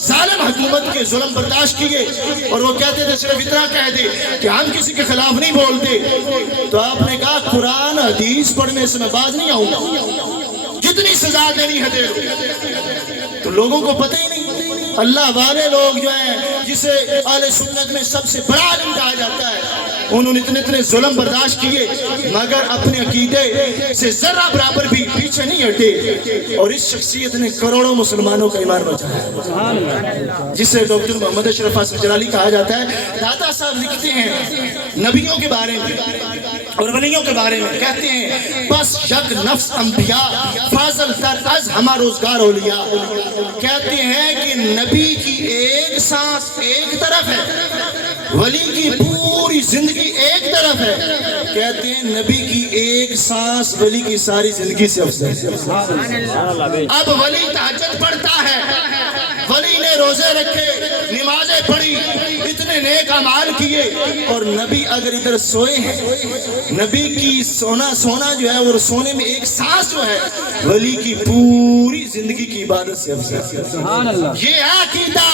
ظالم حکومت کے ظلم برداشت کیے اور وہ کہتے تھے صرف اتنا کہہ دے کہ ہم کسی کے خلاف نہیں بولتے۔ تو آپ نے کہا قرآن حدیث پڑھنے سے میں باز نہیں آؤں گا، جتنی سزا دینی ہے دے دو۔ تو لوگوں کو پتہ ہی نہیں، اللہ والے لوگ جو ہیں جسے اہل سنت میں سب سے بڑا عالم کہا جاتا ہے، انہوں نے اتنے ظلم برداشت کیے مگر اپنے عقیدے سے ذرہ برابر بھی پیچھے نہیں ہٹے، اور اس شخصیت نے کروڑوں مسلمانوں کا ایمان بچایا، جسے ڈاکٹر محمد اشرف حسن جلالی کہا جاتا ہے۔ داتا صاحب لکھتے ہیں نبیوں کے بارے میں اور ولیوں کے بارے میں، کہتے ہیں بس یک نفس انبیاء فاضل تر از ہما روزگار اولیاء۔ کہتے ہیں کہ نبی کی ایک سانس ایک طرف ہے، ولی کی پوری زندگی ایک طرف ہے۔ کہتے ہیں نبی کی ایک سانس ولی کی ساری زندگی سے افضل ہے۔ اب ولی تہجد پڑھتا ہے، ولی نے روزے رکھے، نمازیں پڑھی، اتنے نیک اعمال کیے، اور نبی اگر ادھر سوئے ہیں، نبی کی سونا جو ہے وہ سونے میں ایک سانس جو ہے ولی کی پوری زندگی کی عبادت سے افضل ہے۔ یہ ہے عقیدہ،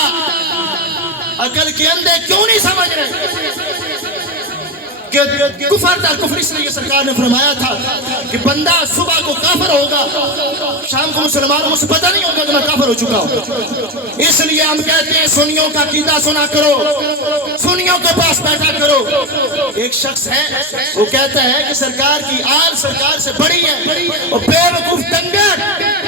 عقل کے اندھے کیوں نہیں سمجھ رہے کہ کفر در کفر؟ اس لیے سرکار نے فرمایا تھا کہ بندہ صبح کو کافر ہوگا، شام کو مسلمان، اسے پتہ نہیں ہوگا کہ میں کافر ہو چکا ہوں۔ اس لیے ہم کہتے ہیں سنیوں کا عقیدہ سنا کرو، سنیوں کے پاس بیٹھا کرو۔ ایک شخص ہے وہ کہتا ہے کہ سرکار کی آل سرکار سے بڑی ہے، اور بے وقوف ڈنگر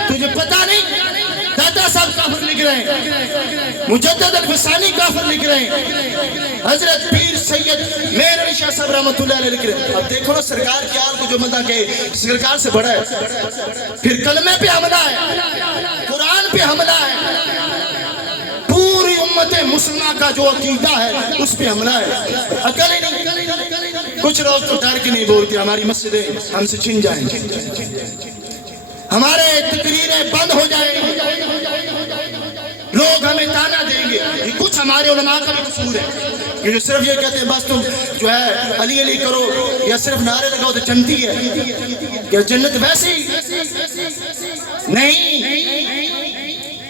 تجھے پتہ نہیں۔ داتا صاحب کافر لکھ رہے ہیں، مجدد الفسانی کافر لکھ رہے ہیں، حضرت پیر سید مہر علی شاہ صاحب رحمۃ اللہ علیہ لکھ رہے ہیں۔ اب دیکھو نا سرکار کی آل کو جو بندہ کہے سرکار سے بڑا ہے، پھر کلمے پہ حملہ ہے، قرآن پہ حملہ ہے، پوری امت مسلمہ کا جو عقیدہ ہے اس پہ حملہ ہے، عقل ہی نہیں۔ کچھ لوگ تو ڈر کے نہیں بولتے ہماری مسجدیں ہم سے چھن جائیں، ہمارے تقریریں بند ہو جائیں، لوگ ہمیں تانا دیں گے۔ کچھ ہمارے علماء کا بھی قصور ہے کہ جو صرف یہ کہتے ہیں بس تم جو ہے علی علی کرو یا صرف نعرے لگاؤ تو جنتی ہے، کیا جنت ویسے ہی نہیں؟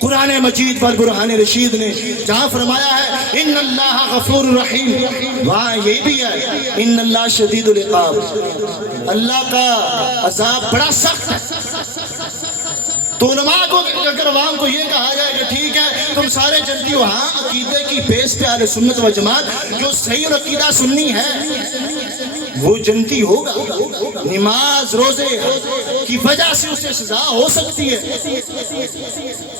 قرآن مجید والبرہان رشید نے جہاں فرمایا ہے ان اللہ غفور رحیم، وہاں یہ بھی ہے ان اللہ شدید العقاب، اللہ کا عذاب بڑا سخت ہے۔ تو علماء کو اگر عوام کو یہ کہا جائے کہ ٹھیک ہے تم سارے جنتی ہو، ہاں عقیدے کی بیس پہ اہل سنت و جماعت جو صحیح عقیدہ سنی ہے وہ جنتی ہوگا، نماز روزے کی وجہ سے اسے سزا ہو سکتی ہے۔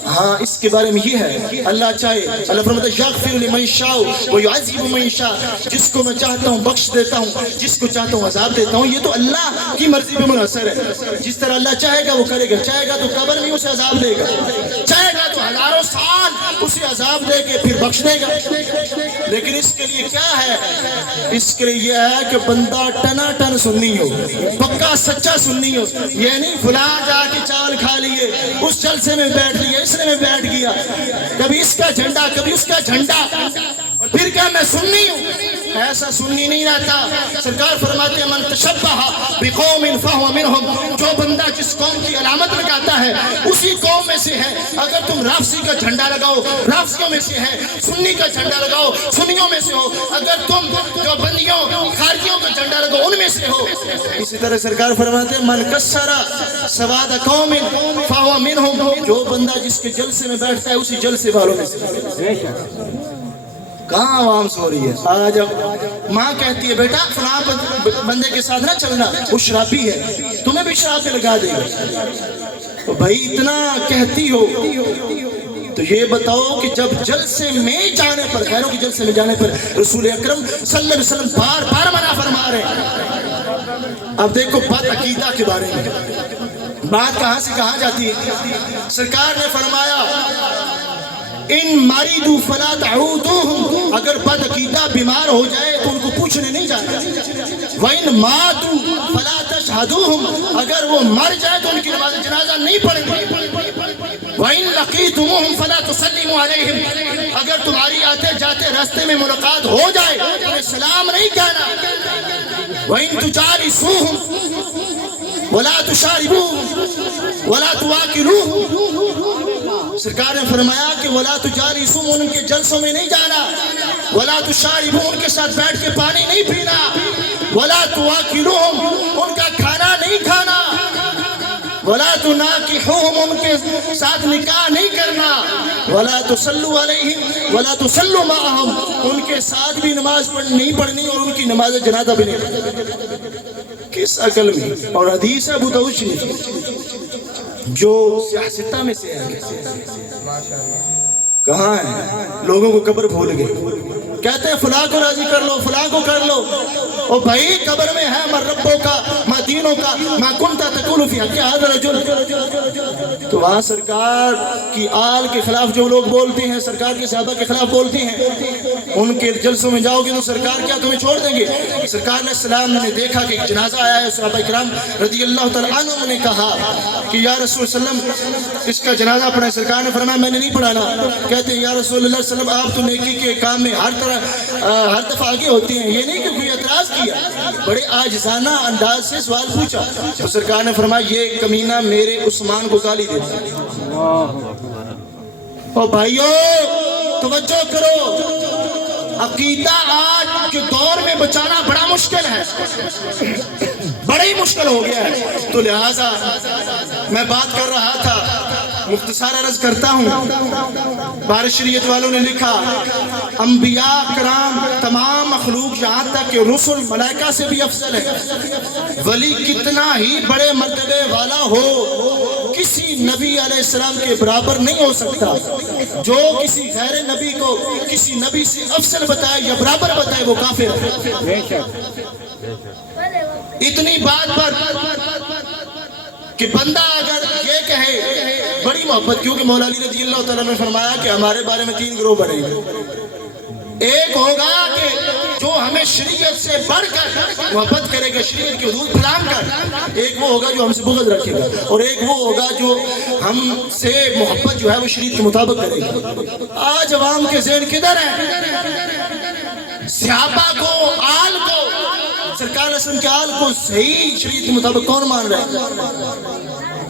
ہاں اس کے بارے میں یہ ہے اللہ چاہے، اللہ فرماتا ہے یغفر لمن یشاء ویعذب من یشاء، جس کو میں چاہتا ہوں بخش دیتا ہوں، جس کو چاہتا ہوں عذاب دیتا ہوں۔ یہ تو اللہ کی مرضی پہ منحصر ہے، جس طرح اللہ چاہے گا وہ کرے گا، چاہے گا تو قبر میں اسے عذاب دے گا، چاہے گا تو ہزاروں سال اسے عذاب دے کے پھر بخش دے گا۔ لیکن اس کے لیے کیا ہے؟ اس کے لیے یہ ہے کہ بندہ ٹنا ٹن سنی ہو، پکا سچا سنی ہو، یہ نہیں فلاں جا کے چاول کھا لیے، اس جلسے میں بیٹھ لیا، اس میں بیٹھ گیا، کبھی اس کا جھنڈا کبھی اس کا جھنڈا، اور پھر کیا میں سنی ہوں، ایسا سنی نہیں رہتا۔ سرکار فرماتے ہیں من تشبہ بقوم فہو منہم، جو بندہ جس قوم کی علامت لگاتا ہے اسی قوم میں سے ہے۔ اگر تم رافضی کا جھنڈا لگاؤ رافضیوں میں سے ہے، سنی کا جھنڈا لگاؤ سنیوں میں سے ہو، اگر تم جو بندیوں خارجیوں کا جھنڈا لگاؤ ان میں سے ہو۔ اسی طرح سرکار فرماتے ہیں من کسر سواد قوم فہو منہم، جو بندہ جس کے جلسے میں بیٹھتا ہے اسی جلسے والوں میں سے۔ کہاں عوام سو رہی ہے؟ آج ماں کہتی ہے بیٹا فلاں بندے کے ساتھ نہ چلنا، وہ شرابی ہے، تمہیں بھی شراب پہ لگا دے گا۔ تو بھائی اتنا کہتی ہو تو یہ بتاؤ کہ جب جلسے میں جانے پر، غیروں کے جلسے میں جانے پر رسول اکرم صلی اللہ علیہ وسلم بار بار منع فرما رہے ہیں۔ اب دیکھو بد عقیدہ کے بارے میں بات کہاں سے کہاں جاتی ہے۔ سرکار نے فرمایا ان مریضوا فلا تعودوہم، اگر بد عقیدہ بیمار ہو جائے تو ان کو پوچھنے نہیں جانا۔ وَإِن مَاتُوا فَلَا تَشْهَدُوهُمْ، اگر وہ مر جائے تو ان کی نماز جنازہ نہیں پڑھیں گے۔ وَإِن لَقِيتُمُوهُمْ فَلَا تُسَلِّمُوا عَلَيْهِمْ، اگر تمہاری آتے جاتے راستے میں ملاقات ہو جائے تو سلام نہیں کہنا۔ وَإِن تُجَالِسُوهُمْ وَلَا تُشَارِبُوهُمْ وَلَا تُوَاكِلُوهُمْ، سرکار نے فرمایا کہ وَلَا تُجَالِسُوهُمْ، ان کے جلسوں میں نہیں جانا، وَلَا تُشَارِبُوهُمْ، ان کے ساتھ بیٹھ کے پانی نہیں پینا، وَلَا تُوَاكِلُوهُمْ، ان کا کھانا نہیں کھانا، وَلَا تُنَاكِحُوهُمْ، ان کے ساتھ نکاح نہیں کرنا، وَلَا تُصَلُّوا عَلَيْهِمْ وَلَا تُصَلُّوا مَعَهُمْ، ان کے ساتھ بھی نماز نہیں پڑھنی اور ان کی نماز جنازہ بھی نہیں پڑھنی۔ کس عقل میں؟ اور حدیث ابو داؤد شریف جو سیاستہ میں سے ہے، کہاں ہے؟ لوگوں کو قبر بھول گئے، کہتے ہیں فلاں کو راضی کر لو فلاں کو کر لو، اور بھائی قبر میں ہے من ربوں کا ما دینوں کا ما کنتا تقول فی حق ھذا الرجل، تو وہاں سرکار کی آل کے خلاف جو لوگ بولتے ہیں، سرکار کے صحابہ کے خلاف بولتے ہیں، ان کے جلسوں میں جاؤ گے تو سرکار کیا تمہیں چھوڑ دیں گے؟ سرکار علیہ السلام نے دیکھا کہ ایک جنازہ آیا ہے، صحابہ کرام رضی اللہ تعالیٰ عنہ نے کہا کہ یا رسول اللہ علیہ وسلم اس کا جنازہ پڑھائیں۔ سرکار نے فرمایا میں نے نہیں پڑھانا۔ کہتے ہیں یا رسول اللہ صلی اللہ علیہ وسلم آپ تو نیکی کے کام میں ہر دفعہ آگے ہوتے ہیں، یہ نہیں کہ کوئی اعتراض کیا، بڑے عاجزانہ انداز سے سوال پوچھا۔ تو سرکار نے فرمایا یہ کمینہ میرے عثمان کو گالی دیتا ہے۔ اور بھائیو توجہ کرو، عقیدہ آج کے دور میں بچانا بڑا مشکل ہے، بڑی مشکل ہو گیا ہے۔ تو لہٰذا میں بات کر رہا تھا، مختصر عرض کرتا ہوں، بارش شریعت والوں نے لکھا انبیاء کرام تمام مخلوق یہاں تک کہ رسل ملائکہ سے بھی افضل ہے، ولی کتنا ہی بڑے مرتبے والا ہو کسی نبی علیہ السلام کے برابر نہیں ہو سکتا۔ جو کسی غیر نبی کو کسی نبی سے افضل بتائے یا برابر بتائے وہ کافر ہے۔ اتنی بات پر کہ بندہ اگر یہ کہے بڑی محبت، کیونکہ مولا علی رضی اللہ تعالیٰ نے فرمایا کہ ہمارے بارے میں 3 گروہ بنے گے، ایک ہوگا کہ جو ہمیں شریعت سے بڑھ کر محبت کرے گا، شریعت کی حدود پھلانگ کر، ایک وہ ہوگا جو ہم سے بغض رکھے گا، اور ایک وہ ہوگا جو ہم سے محبت جو ہے وہ شریعت کے مطابق کرے گا۔ آج عوام کے ذہن کدھر ہیں؟ صحابہ کو آل کو سرکار علیہ وسلم کے آل کو صحیح شریعت کے مطابق کون مان رہا ہے؟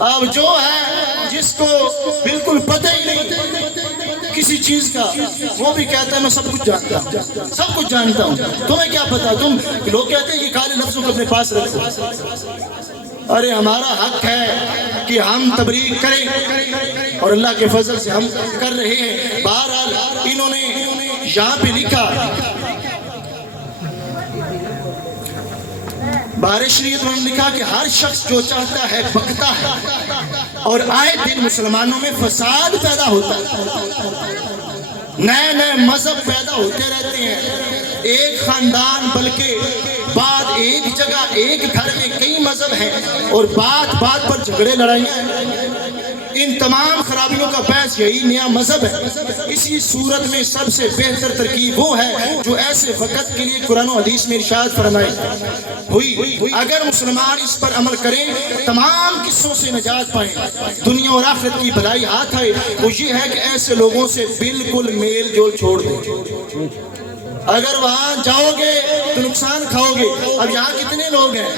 اب جو ہے جس کو بالکل پتہ ہی نہیں کسی چیز کا، وہ بھی کہتا ہے میں سب کچھ جانتا ہوں، سب کچھ جانتا ہوں، تمہیں کیا پتا؟ تم لوگ کہتے ہیں کہ کالے لفظوں کو اپنے پاس رکھو۔ ارے ہمارا حق ہے کہ ہم تبلیغ کریں، اور اللہ کے فضل سے ہم کر رہے ہیں۔ بہرحال انہوں نے یہاں پہ لکھا، بارش شریعت میں لکھا کہ ہر شخص جو چاہتا ہے بکتا ہے، اور آئے دن مسلمانوں میں فساد پیدا ہوتا ہے، نئے نئے مذہب پیدا ہوتے رہتے ہیں، ایک خاندان بلکہ بعد ایک جگہ ایک گھر میں کئی مذہب ہیں، اور بات بات پر جھگڑے لڑائیاں ہیں۔ ان تمام خرابیوں کا باعث یہی نیا مذہب ہے۔ اسی صورت میں سب سے بہتر ترکیب وہ ہے جو ایسے وقت کے لیے قرآن و حدیث میں ارشاد فرمائے ہوئی، اگر مسلمان اس پر عمل کریں تمام قصوں سے نجات پائیں، دنیا اور آخرت کی بھلائی ہاتھ آئے، وہ یہ ہے کہ ایسے لوگوں سے بالکل میل جول چھوڑ دیں۔ اگر وہاں جاؤ گے تو نقصان کھاؤ گے۔ اب یہاں کتنے لوگ ہیں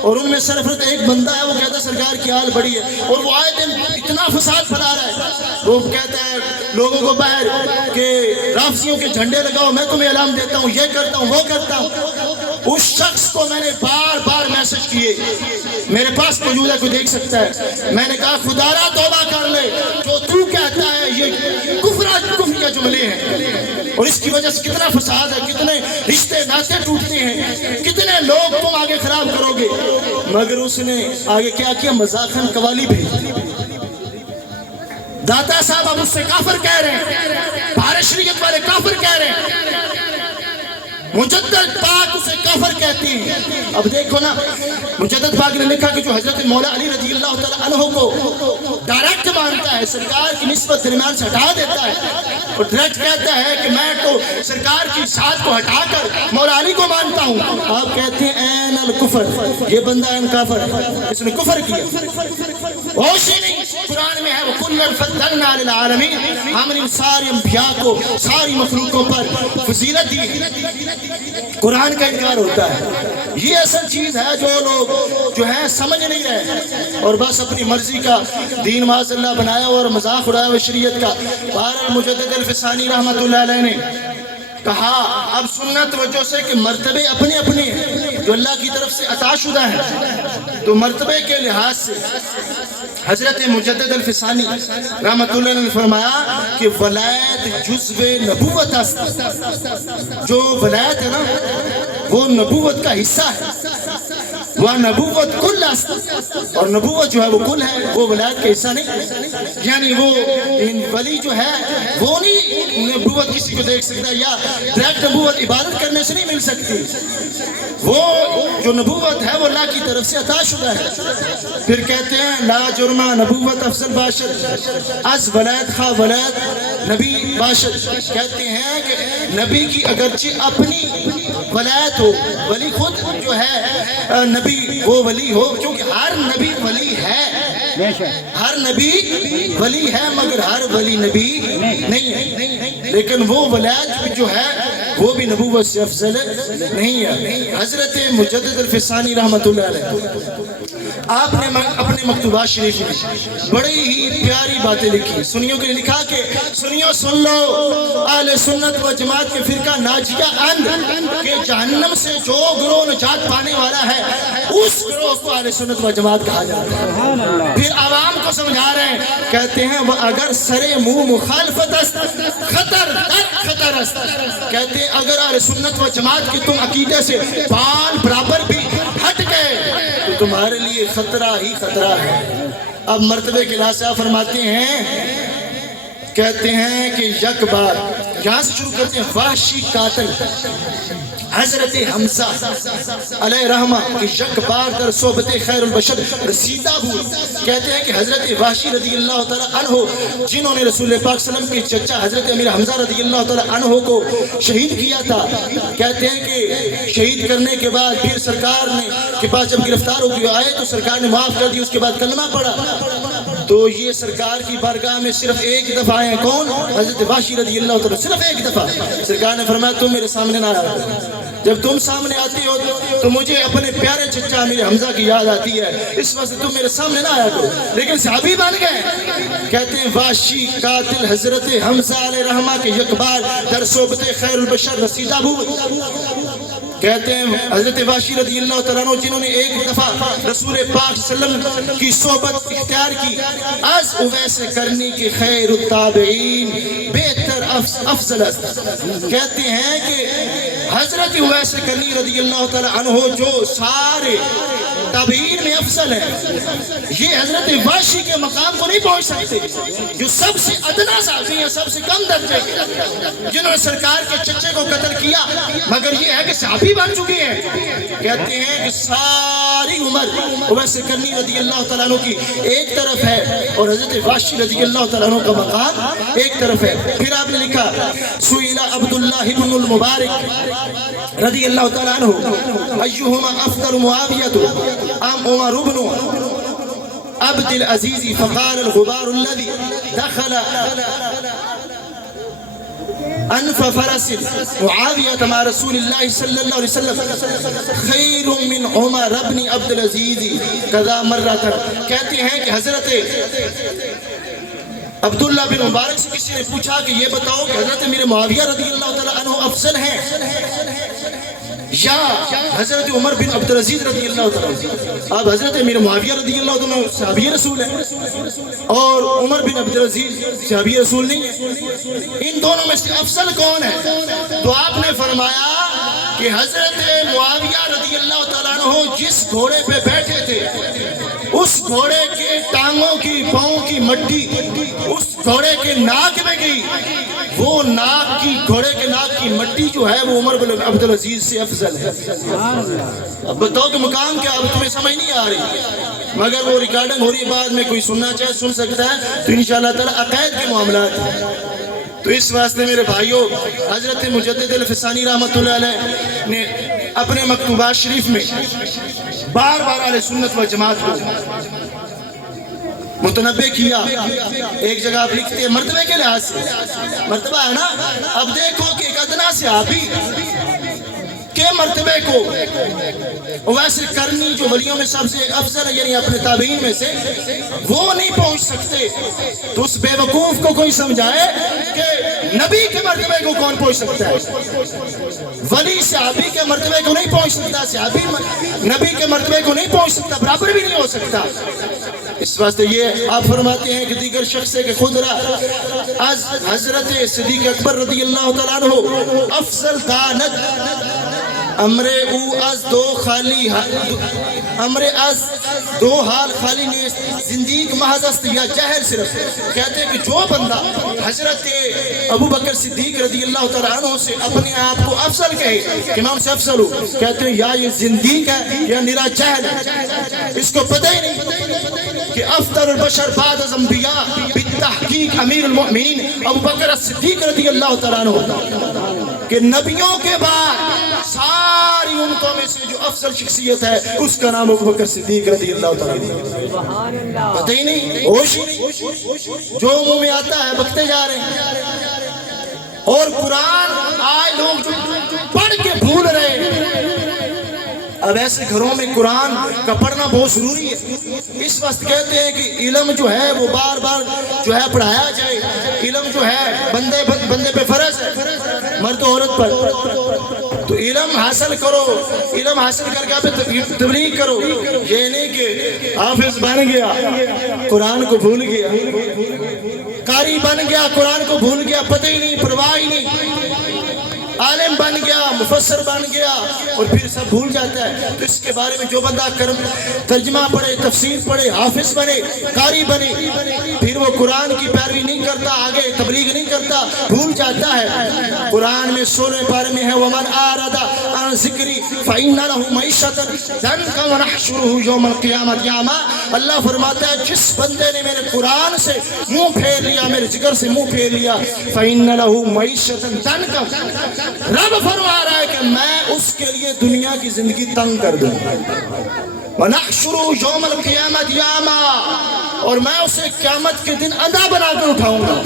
اور ان میں سرفرت ایک بندہ ہے، وہ کہتا ہے سرکار کی حال بڑی ہے، اور وہ آئے دن اتنا فساد پھیلا رہا ہے۔ وہ کہتا ہے لوگوں کو باہر کہ رافضیوں کے جھنڈے لگاؤ، میں تمہیں اعلان دیتا ہوں، یہ کرتا ہوں وہ کرتا ہوں۔ اس شخص کو میں نے بار بار میسج کیے، میرے پاس موجود ہے، کوئی دیکھ سکتا ہے۔ میں نے کہا خدا را توبہ کر لے، جو تو کہتا ہے یہ کفریہ جملے ہیں، اور اس کی وجہ سے کتنا فساد ہے، کتنے رشتے ناطے ٹوٹتے ہیں، کتنے لوگ تم آگے خراب کرو گے۔ مگر اس نے آگے کیا کیا؟ مزاحن قوالی بھیج۔ داتا صاحب اب اس سے کافر کہہ رہے ہیں، بارش شریعت والے کافر کہہ رہے ہیں، مجدد پاک اسے کافر کہتی ہیں۔ اب دیکھو نا، مجدد پاک نے لکھا کہ جو حضرت مولا علی رضی اللہ تعالیٰ عنہ کو ڈائریکٹ مانتا ہے، سرکار کی نسبت درمیان سے ہٹا دیتا ہے، اور ڈائریکٹ کہتا ہے کہ میں تو سرکار کی ساتھ کو ہٹا کر مولا علی کو مانتا ہوں۔ آپ کہتے ہیں این الکفر، یہ بندہ این کافر ہے، اس نے کفر کیا۔ ہوش ہی نہیں، قرآن میں ہے وَكُلًّا فَضَّلْنَا لِلْعَالَمِينَ، ہم نے سارے انبیاء کو، ساری مخلوقوں پر فضیلت دی۔ قرآن کا انکار ہوتا ہے۔ یہ اصل چیز ہے جو لوگ جو ہے سمجھ نہیں رہے، اور بس اپنی مرضی کا دین معاذ اللہ بنایا اور مذاق اڑایا ہوئے شریعت کا۔ بہرحال مجدد الفسانی رحمۃ اللہ علیہ نے کہا اب سنت وجہ سے کہ مرتبے اپنے اپنے ہیں جو اللہ کی طرف سے عطا شدہ ہیں، تو مرتبے کے لحاظ سے حضرت مجدد الفسانی رحمۃ اللہ نے فرمایا کہ ولایت جزو نبوت است، جو ولایت ہے نا وہ نبوت کا حصہ ہے، وہ نبوت کل است، اور نبوت جو ہے وہ کل ہے، وہ ولایت کا حصہ نہیں۔ یعنی وہ ولی جو ہے وہ نہیں نبوت کسی کو دیکھ سکتا، یا ڈائریکٹ نبوت عبادت کرنے سے نہیں مل سکتی، وہ جو نبوت ہے وہ اللہ کی طرف سے عطا شدہ ہے۔ پھر کہتے ہیں لا جرمہ نبوت افضل باشد از ولایت خواہ ولایت نبی باشد، کہتے ہیں کہ نبی کی اگرچہ اپنی ولایت ہو، ولی خود جو ہے نبی وہ ولی ہو، کیونکہ ہر نبی ولی ہے، ہر نبی ولی ہے مگر ہر ولی نبی نہیں ہے، لیکن وہ ولایت جو ہے وہ بھی نبوت سے افضل نہیں ہے۔ حضرت مجدد الفسانی رحمۃ اللہ علیہ آپ نے اپنے مکتوبات شریف میں بڑی ہی پیاری باتیں لکھی، سنیوں کے لیے لکھا کہ سنیوں سن لو اہل سنت و جماعت کے فرقہ ناجیہ اند کہ جہنم سے جو گروہ نجات پانے والا ہے اس گروہ کو اہل سنت و جماعت کہا جاتا ہے۔ پھر عوام کو سمجھا رہے ہیں، کہتے ہیں وہ اگر سرے منہ مخالفت است خطر در خطر است، کہتے ہیں اگر اہل سنت و جماعت کے تم عقیدے سے بال برابر بھی ہٹ گئے تو تمہارے لیے خطرہ ہی خطرہ ہے۔ اب مرتبے کے لحاظ سے آپ فرماتے ہیں، کہتے ہیں کہ یک بار یہاں سے شروع کرتے ہیں، وحشی قاتل حضرت حمزہ علیہ رحمہ کی یک بار در صحبت خیر البشر رسیدہ ہوئی، کہتے ہیں کہ حضرت وحشی رضی اللہ تعالیٰ عنہ جنہوں نے رسول پاک صلی اللہ علیہ وسلم کے چچا حضرت امیر حمزہ رضی اللہ تعالیٰ عنہ کو شہید کیا تھا، کہتے ہیں کہ شہید کرنے کے بعد پھر سرکار نے کے پاس جب گرفتار ہو کے آئے تو سرکار نے معاف کر دی، اس کے بعد کلمہ پڑھا، تو یہ سرکار کی بارگاہ میں صرف ایک دفعہ آئے ہیں، کون؟ حضرت وحشی رضی اللہ تعالیٰ، صرف ایک دفعہ۔ سرکار نے فرمایا تم میرے سامنے نہ آیا، جب تم سامنے آتی ہو تو مجھے اپنے پیارے چچا امیر حمزہ کی یاد آتی ہے، اس وجہ سے تم میرے سامنے نہ آیا کرو۔ لیکن صحابی بن گئے۔ کہتے ہیں واشی قاتل حضرت حمزہ علیہ رحمہ کے یک بار در صحبت خیر البشر رسیدہ بود۔ کہتے ہیں حضرت واشی رضی اللہ تعالیٰ عنہ جنہوں نے ایک دفعہ رسول پاک صلی اللہ علیہ وسلم کی صحبت اختیار کی، از اویس کرنی کی خیر التابعین بہتر افضل است۔ کہتے ہیں کہ حضرت اویس کرنی رضی اللہ تعالیٰ عنہ جو سارے تابعین میں افضل ہے، یہ حضرت واشی کے مقام کو نہیں پہنچ سکتے، جو سب سے ادنا صحابی ہیں، سب سے کم درجے کے، جنہوں نے سرکار کے چچے کو قتل کیا، مگر یہ ہے کہ صحابی بن چکے ہیں۔ کہتے ہیں کہ ساری عمر اویس کرنی رضی اللہ تعالیٰ عنہ کی ایک طرف ہے اور حضرت واشی رضی اللہ تعالیٰ عنہ کا مقام ایک طرف ہے۔ پھر آپ نے لکھا سئل عبداللہ بن المبارک رضی اللہ تعالیٰ عنہ ایہما افضل معاویہ ام عمر بن عبد العزیز فقال الغبار الذي دخل انف فرس معاویہ مع رسول اللہ صلی اللہ علیہ وسلم خیر من عمر بن عبد العزیز کذا مرۃ۔ کہتے ہیں کہ حضرت عبداللہ بن مبارک سے کسی نے پوچھا کہ یہ بتاؤ کہ حضرت میرے معاویہ رضی اللہ تعالیٰ عنہ افضل ہیں یا حضرت عمر بن عبد العزیز رضی اللہ تعالیٰ عنہ؟ اب حضرت میرے معاویہ رضی اللہ تعالیٰ عنہ صحابی رسول ہیں اور عمر بن عبد العزیز صحابی رسول نہیں ہے، ان دونوں میں سے افضل کون ہے؟ تو آپ نے فرمایا کہ حضرت معاویہ رضی اللہ تعالیٰ عنہ جس گھوڑے پہ بیٹھے تھے، اس گھوڑے کے ٹانگوں کی پاؤں کی مٹی اس گھوڑے کے ناک میں گئی، وہ ناک کی گھوڑے کے ناک کی مٹی جو ہے وہ عمر بن عبد العزیز سے افضل ہے۔ اب بتاؤ کہ مقام کیا، اب تمہیں سمجھ نہیں آ رہی، مگر وہ ریکارڈنگ ہو رہی ہے، بعد میں کوئی سننا چاہے سن سکتا ہے، تو انشاءاللہ تعالی عقائد کے معاملات ہیں۔ تو اس واسطے میرے بھائیوں، حضرت مجدد الفسانی رحمۃ اللہ علیہ نے اپنے مکتوبات شریف میں بار بار اہل سنت و جماعت کو متنبع کیا۔ ایک جگہ آپ لکھتے ہیں مرتبے کے لحاظ سے مرتبہ ہے نا، اب دیکھو کہ ایک ادنا صحابی کے مرتبے کو ویسے کرنی جو ولیوں میں سب سے افضل ہے، یعنی اپنے تابعین میں سے، وہ نہیں پہنچ سکتے، تو اس بے وقوف کو کوئی سمجھائے کہ نبی کے مرتبے کو کون پہنچ سکتا ہے؟ ولی صحابی کے مرتبے کو نہیں پہنچ سکتا، صحابی نبی کے مرتبے کو نہیں پہنچ سکتا، برابر بھی نہیں ہو سکتا۔ اس واسطے یہ آپ فرماتے ہیں کہ دیگر شخص کے خود از حضرت صدیق اکبر رضی اللہ تعالیٰ عنہ افضل دانت امرے او از دو خالی امرے از دو حال خالی نیست زندگی محض است یا جہل صرف۔ کہتے ہیں کہ جو بندہ حضرت ابو بکر صدیق رضی اللہ تعالیٰ عنہ سے اپنے آپ کو افضل کہے کہ میں ان سے افضل ہوں، کہتے ہیں یا یہ زندگی ہے یا نرا جہل ہے، اس کو پتہ ہی نہیں کہ افضل البشر بعد از انبیاء بالتحقیق امیر المؤمنین ابو بکر صدیق رضی اللہ تعالیٰ عنہ، کہ نبیوں کے بعد ساری امتوں میں سے جو افضل شخصیت ہے اس کا نام ابو بکر صدیق رضی اللہ تعالیٰ عنہ۔ پتہ ہی نہیں، ہوش ہی نہیں، جو منہ میں آتا ہے بکتے جا رہے ہیں۔ اور قرآن آئے لوگ پڑھ کے بھول رہے ہیں۔ اب ایسے گھروں میں قرآن کا پڑھنا بہت ضروری ہے۔ اس وقت کہتے ہیں کہ علم جو ہے وہ بار بار جو ہے پڑھایا جائے، علم جو ہے بندے پہ فرض ہے، مرد و عورت پر، تو علم حاصل کرو، علم حاصل کر کے آپ تبلیغ کرو۔ یہ نہیں کہ حافظ بن گیا قرآن کو بھول گیا، قاری بن گیا قرآن کو بھول گیا، پتہ ہی نہیں، پرواہ ہی نہیں، عالم بن گیا، مفسر بن گیا اور پھر سب بھول جاتا ہے۔ تو اس کے بارے میں جو بندہ ترجمہ پڑھے، تفسیر پڑھے، حافظ بنے، قاری بنے، پھر وہ قرآن کی پیروی نہیں کرتا، آگے تبلیغ نہیں کرتا، بھول جاتا ہے۔ قرآن میں 16 پارے میں ہے وَمَنْ آرَدَ عَنْ ذِكْرِي فَإِنَّ لَهُ مَعِيشَةً ضَنْكًا وَنَحْشُرُهُ يَوْمَ الْقِيَامَةِ أَعْمَىٰ۔ اللہ فرماتا ہے جس بندے نے میرے قرآن سے منہ پھیر لیا، میرے ذکر سے منہ پھیر لیا، فَإِنَّ لَهُ مَعِيشَةً ضَنْكًا، رب فرما رہا ہے کہ میں اس کے لیے دنیا کی زندگی تنگ کر دوں گا۔ وَنَحْشُرُهُ يَوْمَ الْقِيَامَةِ أَعْمَىٰ، اور میں اسے قیامت کے دن اندھا بنا کر اٹھاؤں گا۔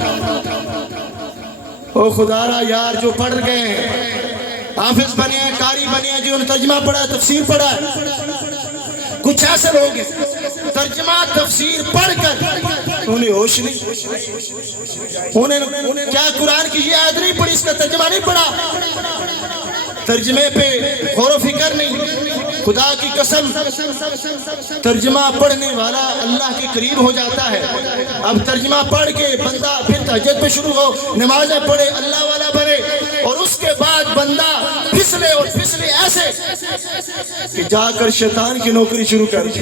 او خدا را یار جو پڑھ گئے ہیں حافظ بنے ہیں، قاری بنے ہیں، جنہوں نے ترجمہ پڑھا ہے، تفسیر پڑھا ہے. کچھ ایسے لوگ ہیں ترجمہ تفسیر پڑھ کر انہیں ہوش نہیں، انہیں کیا قرآن کی یہ آیت نہیں پڑھی، اس کا ترجمہ نہیں پڑھا، ترجمے پہ غور و فکر نہیں. خدا کی قسم ترجمہ پڑھنے والا اللہ کے قریب ہو جاتا ہے. اب ترجمہ پڑھ کے بندہ پھر تہجد پہ شروع ہو، نمازیں پڑھے، اللہ والا بنے، اور اس کے بعد بندہ پھسلے اور پھسلے ایسے کہ جا کر شیطان کی نوکری شروع کر دی.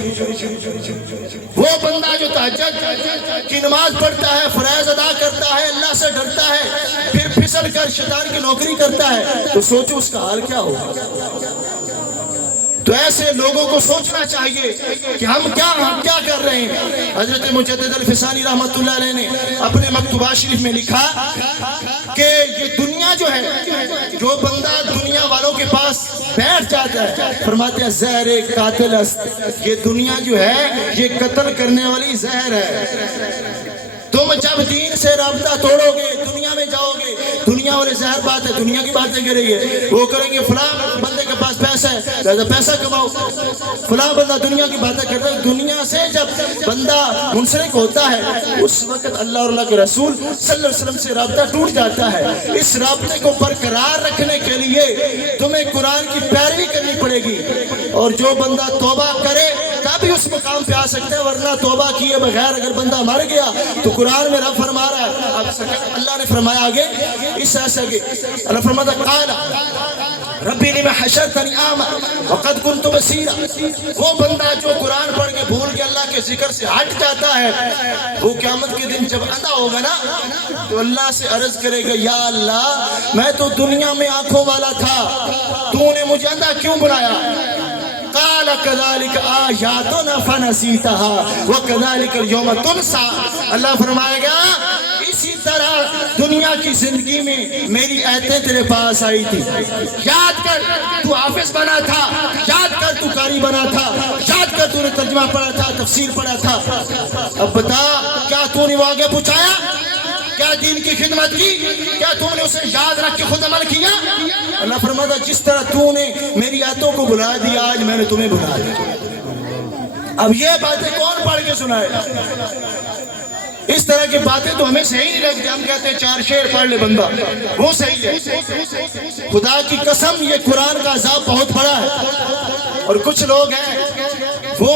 وہ بندہ جو تہجد کی نماز پڑھتا ہے، فرائض ادا کرتا ہے، اللہ سے ڈرتا ہے، پھر پھسل کر شیطان کی نوکری کرتا ہے، تو سوچو اس کا حال کیا ہوگا. تو ایسے لوگوں کو سوچنا چاہیے کہ ہم کیا کر رہے ہیں. حضرت مجدد الفسانی رحمت اللہ علیہ نے اپنے مکتوبات شریف میں لکھا کہ یہ دنیا جو ہے، جو بندہ دنیا والوں کے پاس بیٹھ جاتا ہے، فرماتے ہیں زہر قاتل است، یہ دنیا جو ہے یہ قتل کرنے والی زہر ہے. تم جب دین سے رابطہ توڑو گے، دنیا میں جاؤ گے، دنیا والے زہر بات ہے، دنیا کی باتیں کریں گے، وہ کریں گے فلاں بندے کے پاس پیسہ ہے لہذا پیسہ کماؤ، فلاں بندہ دنیا کی باتیں کرتا ہے. دنیا سے جب بندہ منسلک ہوتا ہے اس وقت اللہ اور اللہ کے رسول صلی اللہ علیہ وسلم سے رابطہ ٹوٹ جاتا ہے. اس رابطے کو برقرار رکھنے کے لیے تمہیں قرآن کی پیروی کرنی پڑے گی، اور جو بندہ توبہ کرے تبھی اس مقام پہ آ سکتا ہے، ورنہ توبہ کیے بغیر اگر بندہ مر گیا تو قرآن میں رب فرما رہا ہے. اب اللہ نے فرمایا آگے اس ایسا کہ اللہ فرماتا قال ربی لم حشرتنی اعمی وقد کنت بصیرا. وہ بندہ جو قرآن پڑھ کے بھول کے اللہ کے ذکر سے ہٹ جاتا ہے، وہ قیامت کے دن جب اندھا ہوگا نا تو اللہ سے عرض کرے گا یا اللہ میں تو دنیا میں آنکھوں والا تھا، تو نے مجھے اندھا کیوں بنایا. قال كذلك آياتنا فنسيتها وكذلك اليوم تنسى. اللہ فرمائے گا اسی طرح دنیا کی زندگی میں میری آیتیں تیرے پاس آئی تھی، یاد کر تو حافظ بنا تھا، یاد کر تو قاری بنا تھا، یاد کر تو نے ترجمہ پڑھا تھا، تفسیر پڑھا تھا. اب بتا کیا تو نے وہ آگے پہنچایا، کیا دین کی خدمت کی، کیا تم نے اسے یاد رکھ کے خود عمل کیا. اللہ فرماتا جس طرح تو نے میری آیتوں کو بلا دیا آج میں نے تمہیں بلا دیا. اب یہ باتیں کون پڑھ کے سنائے؟ اس طرح کی باتیں تو ہمیں صحیح نہیں لگتی. ہم کہتے ہیں 4 شعر پڑھ لے بندہ، وہ صحیح ہے. خدا کی قسم یہ قرآن کا عذاب بہت بڑا ہے. اور کچھ لوگ ہیں وہ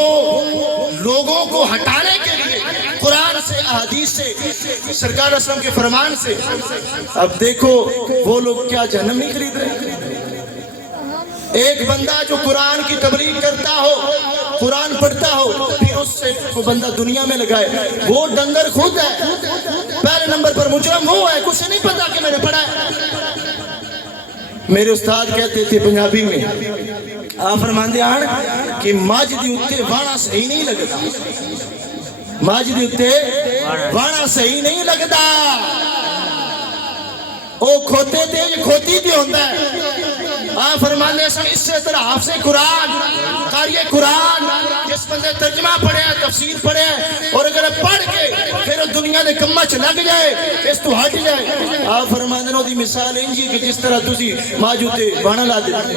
لوگوں کو ہٹانے کے لیے قرآن سے، احادیث سے، سرکار اسلام کے فرمان سے، اب دیکھو وہ لوگ کیا جہنم نہیں خرید رہے. ایک بندہ جو قرآن کی تبلیغ کرتا ہو، قرآن پڑھتا ہو، پھر اس سے وہ بندہ دنیا میں لگائے، وہ ڈنگر خود ہے، پہلے نمبر پر مجرم وہ ہے، کچھ نہیں پتا کہ میں نے پڑھا ہے. میرے استاد کہتے تھے پنجابی میں، آپ فرماندے آن کہ ماج دی اتے وانا صحیح نہیں لگتا، ماج دی اتے وانا صحیح نہیں لگتا. او کھوتے دے یہ کھوتی دی ہوندہ ہے. آپ فرمانے سن اس سے طرح حافظ قرآن، قاری قرآن، جس بندے ترجمہ پڑھے ہیں، تفسیر پڑھے ہیں، اور اگر پڑھ کے پھر دنیا دے کمچ لگ جائے، اس تو ہٹ جائے. آپ فرمانے نو دی مثال انجی کہ جس طرح تسی ماجوتے بانا لا دیتے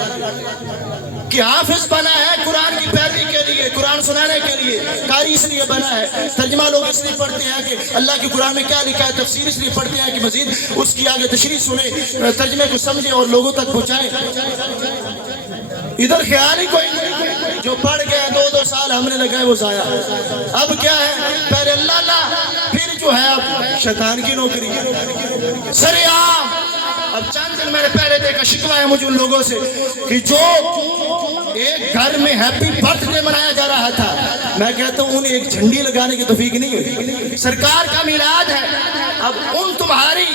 کہ حافظ بنا ہے قرآن کی پیروی کے لیے، قرآن سنانے کے لیے، قاری اس لیے بنا ہے، ترجمہ لوگ اس لیے پڑھتے ہیں کہ اللہ کے قرآن میں کیا لکھا ہے، تفسیر اس لیے پڑھتے ہیں کہ مزید اس کی آگے تشریح سنیں، ترجمے کو سمجھیں اور لوگوں تک پہنچائیں. ادھر خیال ہی کوئی نہیں. جو پڑھ گئے 2 سال ہم نے لگائے وہ ضائع. اب کیا ہے، پہلے اللہ پھر جو ہے اب شیطان کی نوکری سرے عام. اب چند دن میں نے پہلے دیکھا، شکوہ ہے مجھے ان لوگوں سے کہ جو ایک گھر میں ہیپی برتھ ڈے منایا جا رہا تھا، میں کہتا ہوں انہیں ایک جھنڈی لگانے کی توفیق نہیں ہوئی. سرکار کا میلاد ہے، اب ان تمہاری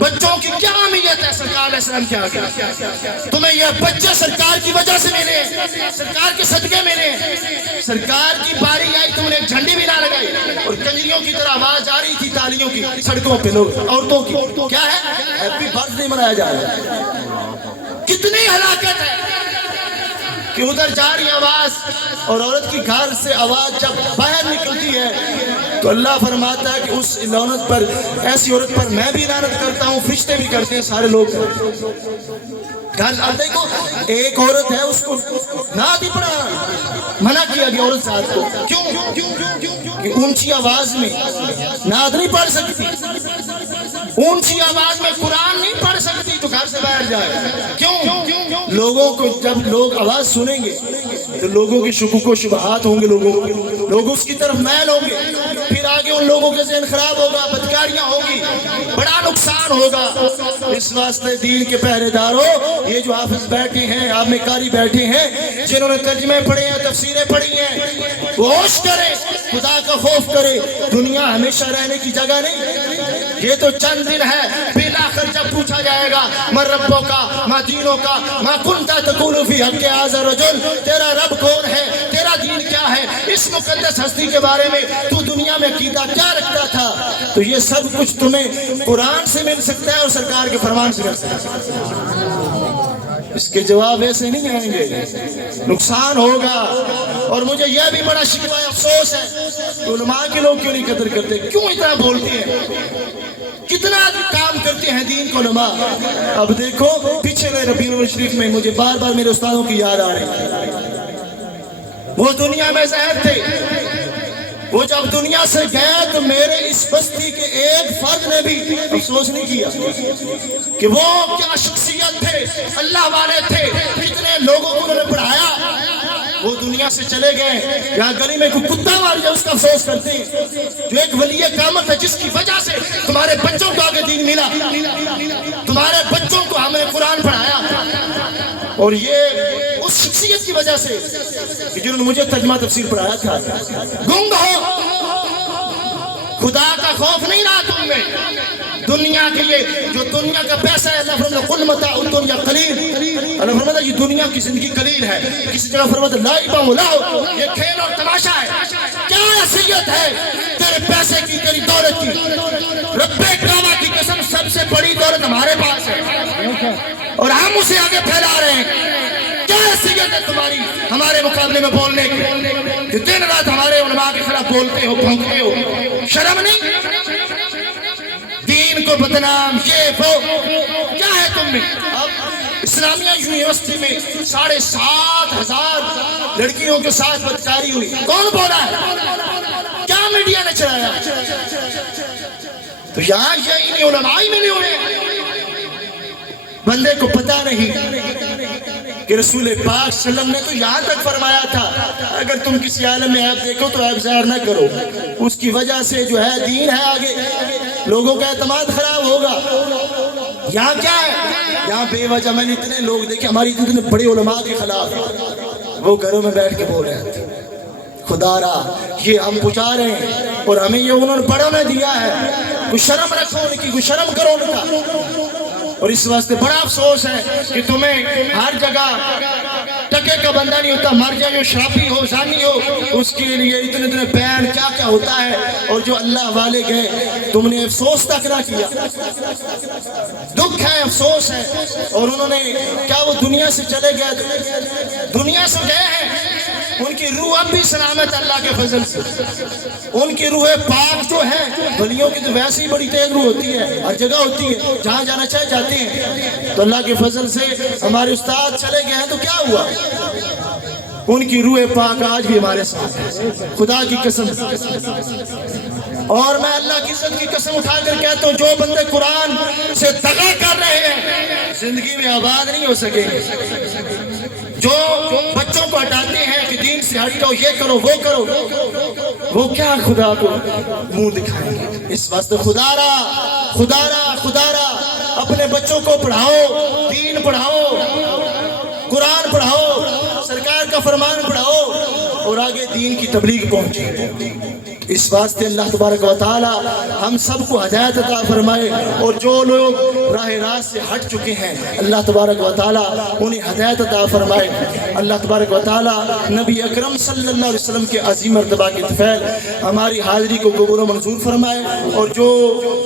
بچوں کی کیا اہمیت ہے سرکار علیہ السلام کے آگے؟ تمہیں یہ بچے سرکار کی وجہ سے ملے، سرکار کے صدقے ملے. سرکار کی باری آئی تم نے ایک جھنڈی بھی نہ لگائی، اور کنجریوں کی طرح آواز آ رہی تھی تالیوں کی سڑکوں پہ لوگ عورتوں کی. کیا ہے؟ ہیپی برتھ ڈے منایا جا رہا ہے. کتنی ہلاکت ہے کہ ادھر جا رہی آواز، اور عورت کی گھر سے آواز جب باہر نکلتی ہے تو اللہ فرماتا ہے کہ اس لعنت پر، ایسی عورت پر میں بھی لعنت کرتا ہوں، فرشتے بھی کرتے ہیں، سارے لوگ کرتے ہیں۔ اب دیکھو ایک عورت ہے، اس کو نعت ہی پڑھا منع کیا گیا عورت ذات کو، کیوں؟ کہ اونچی آواز میں نعت نہیں پڑھ سکتی، اونچی آواز میں قرآن نہیں پڑھ سکتی، تو گھر سے باہر جائے۔ کیوں؟ لوگوں کو جب لوگ آواز سنیں گے تو لوگوں کی شکوک و شبہات ہوں گے، لوگ اس کی طرف میل ہوں گے، پھر آگے ان لوگوں کے ذہن خراب ہوگا، بدکاریاں ہوگی، بڑا نقصان ہوگا۔ اس واسطے دین کے پہرے داروں، یہ جو حافظ بیٹھے ہیں، آپ میں قاری بیٹھے ہیں، جنہوں نے ترجمے پڑھے ہیں، تفسیریں پڑھی ہیں، وہ ہوش کرے، خدا کا خوف کرے۔ دنیا ہمیشہ رہنے کی جگہ نہیں، یہ تو چند دن ہے، بالآخر جب پوچھا جائے گا من ربوں کا، ما دینوں کا، ما کنتا تقول فی حق ھذا رجل، تیرا رب کون ہے، تیرا دین کیا ہے، اس مقدس ہستی کے بارے میں تو دنیا میں عقیدہ کیا رکھتا تھا؟ تو یہ سب کچھ تمہیں قرآن سے مل سکتا ہے اور سرکار کے فرمان سے مل سکتا ہے۔ اس کے جواب ایسے نہیں آئیں گے، نقصان ہوگا۔ اور مجھے یہ بھی بڑا شکوہ افسوس ہے کہ علماء کے لوگ کیوں نہیں قدر کرتے، کیوں اتنا بولتے ہیں، کتنا کام کرتے ہیں دین کو علماء۔ اب دیکھو پچھلے ربیع الاول شریف میں مجھے بار بار میرے استادوں کی یاد آ رہی ہے، وہ دنیا میں زہر تھے، وہ جب دنیا سے گئے تو میرے اس بستی کے ایک فرد نے بھی افسوس نہیں کیا کہ وہ کیا شخصیت تھے، اللہ والے تھے، کتنے لوگوں کو انہوں نے پڑھایا۔ وہ دنیا سے چلے گئے، یہاں گلی میں کوئی کتا مار جائے اس کا افسوس کرتے ہیں، جو ایک ولی قامت ہے جس کی وجہ سے تمہارے بچوں کو آگے دین ملا، تمہارے بچوں کو ہم نے قرآن پڑھایا، اور یہ اس شخصیت کی وجہ سے کہ جنہوں نے مجھے ترجمہ تفسیر پڑھایا تھا۔ گنگ ہو، خدا کا خوف نہیں رہا تم میں، دنیا کے یہ جو دنیا کا پیسہ ہے، اللہ فرماتا قل متاع الدنیا قلیل، اللہ فرماتا یہ دنیا کی زندگی قلیل ہے، کسی جگہ فرماتا لعب و لہو، یہ کھیل اور تماشا ہے۔ کیا حیثیت ہے تیرے پیسے کی، تیری دولت کی؟ رب کعبہ کی قسم سب سے بڑی دولت ہمارے پاس ہے اور ہم اسے آگے پھیلا رہے ہیں۔ کیا حیثیت ہے تمہاری ہمارے مقابلے میں بولنے کی؟ دن رات ہمارے علماء کے خلاف بولتے ہو، بھونکتے ہو، شرم نہیں؟ دین کو بدنام، یہ وہ کیا ہے تم میں؟ اب اسلامیہ یونیورسٹی میں 7,500 لڑکیوں کے ساتھ بدکاری ہوئی، کون بولا ہے؟ کیا میڈیا نے چلایا؟ تو یہاں یہ انہیں علماء ہی ملے ہوئے ہیں۔ بندے کو پتہ نہیں کہ رسول پاک صلی اللہ علیہ وسلم نے تو یہاں تک فرمایا تھا اگر تم کسی عالم میں عیب دیکھو تو عیب ظاہر نہ کرو، اس کی وجہ سے جو ہے دین ہے آگے، لوگوں کا اعتماد خراب ہوگا۔ یہاں کیا ہے؟ یہاں بے وجہ میں نے اتنے لوگ دیکھے ہماری اتنے بڑے علماء کے خلاف، وہ گھروں میں بیٹھ کے بول رہے تھے خدا را یہ ہم پچا رہے ہیں اور ہمیں یہ انہوں نے پڑھا میں دیا ہے، کوئی شرم رکھو ان کی، کوئی شرم کرو ان کا۔ اور اس واسطے بڑا افسوس ہے کہ تمہیں ہر جگہ ٹکے کا بندہ نہیں ہوتا، مر جائے جو شرابی ہو، زانی ہو، اس کے لیے اتنے اتنے بیان کیا کیا ہوتا ہے، اور جو اللہ والے گئے تم نے افسوس تک نہ کیا۔ دکھ ہے، افسوس ہے، اور انہوں نے کیا وہ دنیا سے چلے گئے، دنیا سے گئے ہیں، ان کی روح اب بھی سلامت اللہ کے فضل سے، ان کی روح پاک جو ہے، ولیوں کی تو ویسے ہی بڑی تیز روح ہوتی ہے، ہر جگہ ہوتی ہے، جہاں جانا چاہے جاتے ہیں، تو اللہ کے فضل سے ہمارے استاد چلے گئے ہیں تو کیا ہوا؟ ان کی روح پاک آج بھی ہمارے ساتھ ہے، خدا کی قسم۔ اور میں اللہ کی عزت کی قسم اٹھا کر کہتا ہوں جو بندے قرآن سے دغا کر رہے ہیں زندگی میں آباد نہیں ہو سکیں گے، جو بچوں کو ہٹاتے ہیں کہ دین سے ہٹو، یہ کرو وہ کرو، وہ کیا خدا کو منہ دکھائیں گے؟ اس واسطے خدا را اپنے بچوں کو پڑھاؤ، دین پڑھاؤ، قرآن پڑھاؤ، سرکار کا فرمان پڑھاؤ، اور آگے دین کی تبلیغ پہنچے۔ اس واسطے اللہ تبارک و تعالی ہم سب کو ہدایت عطا فرمائے، اور جو لوگ راہ راست سے ہٹ چکے ہیں اللہ تبارک و تعالی انہیں ہدایت عطا فرمائے۔ اللہ تبارک و تعالی نبی اکرم صلی اللہ علیہ وسلم کے عظیم مرتبہ کے طفیل ہماری حاضری کو قبول و منظور فرمائے، اور جو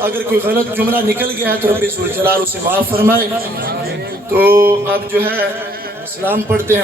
اگر کوئی غلط جملہ نکل گیا ہے تو رب ذوالجلال اسے معاف فرمائے۔ تو اب جو ہے سلام پڑھتے ہیں۔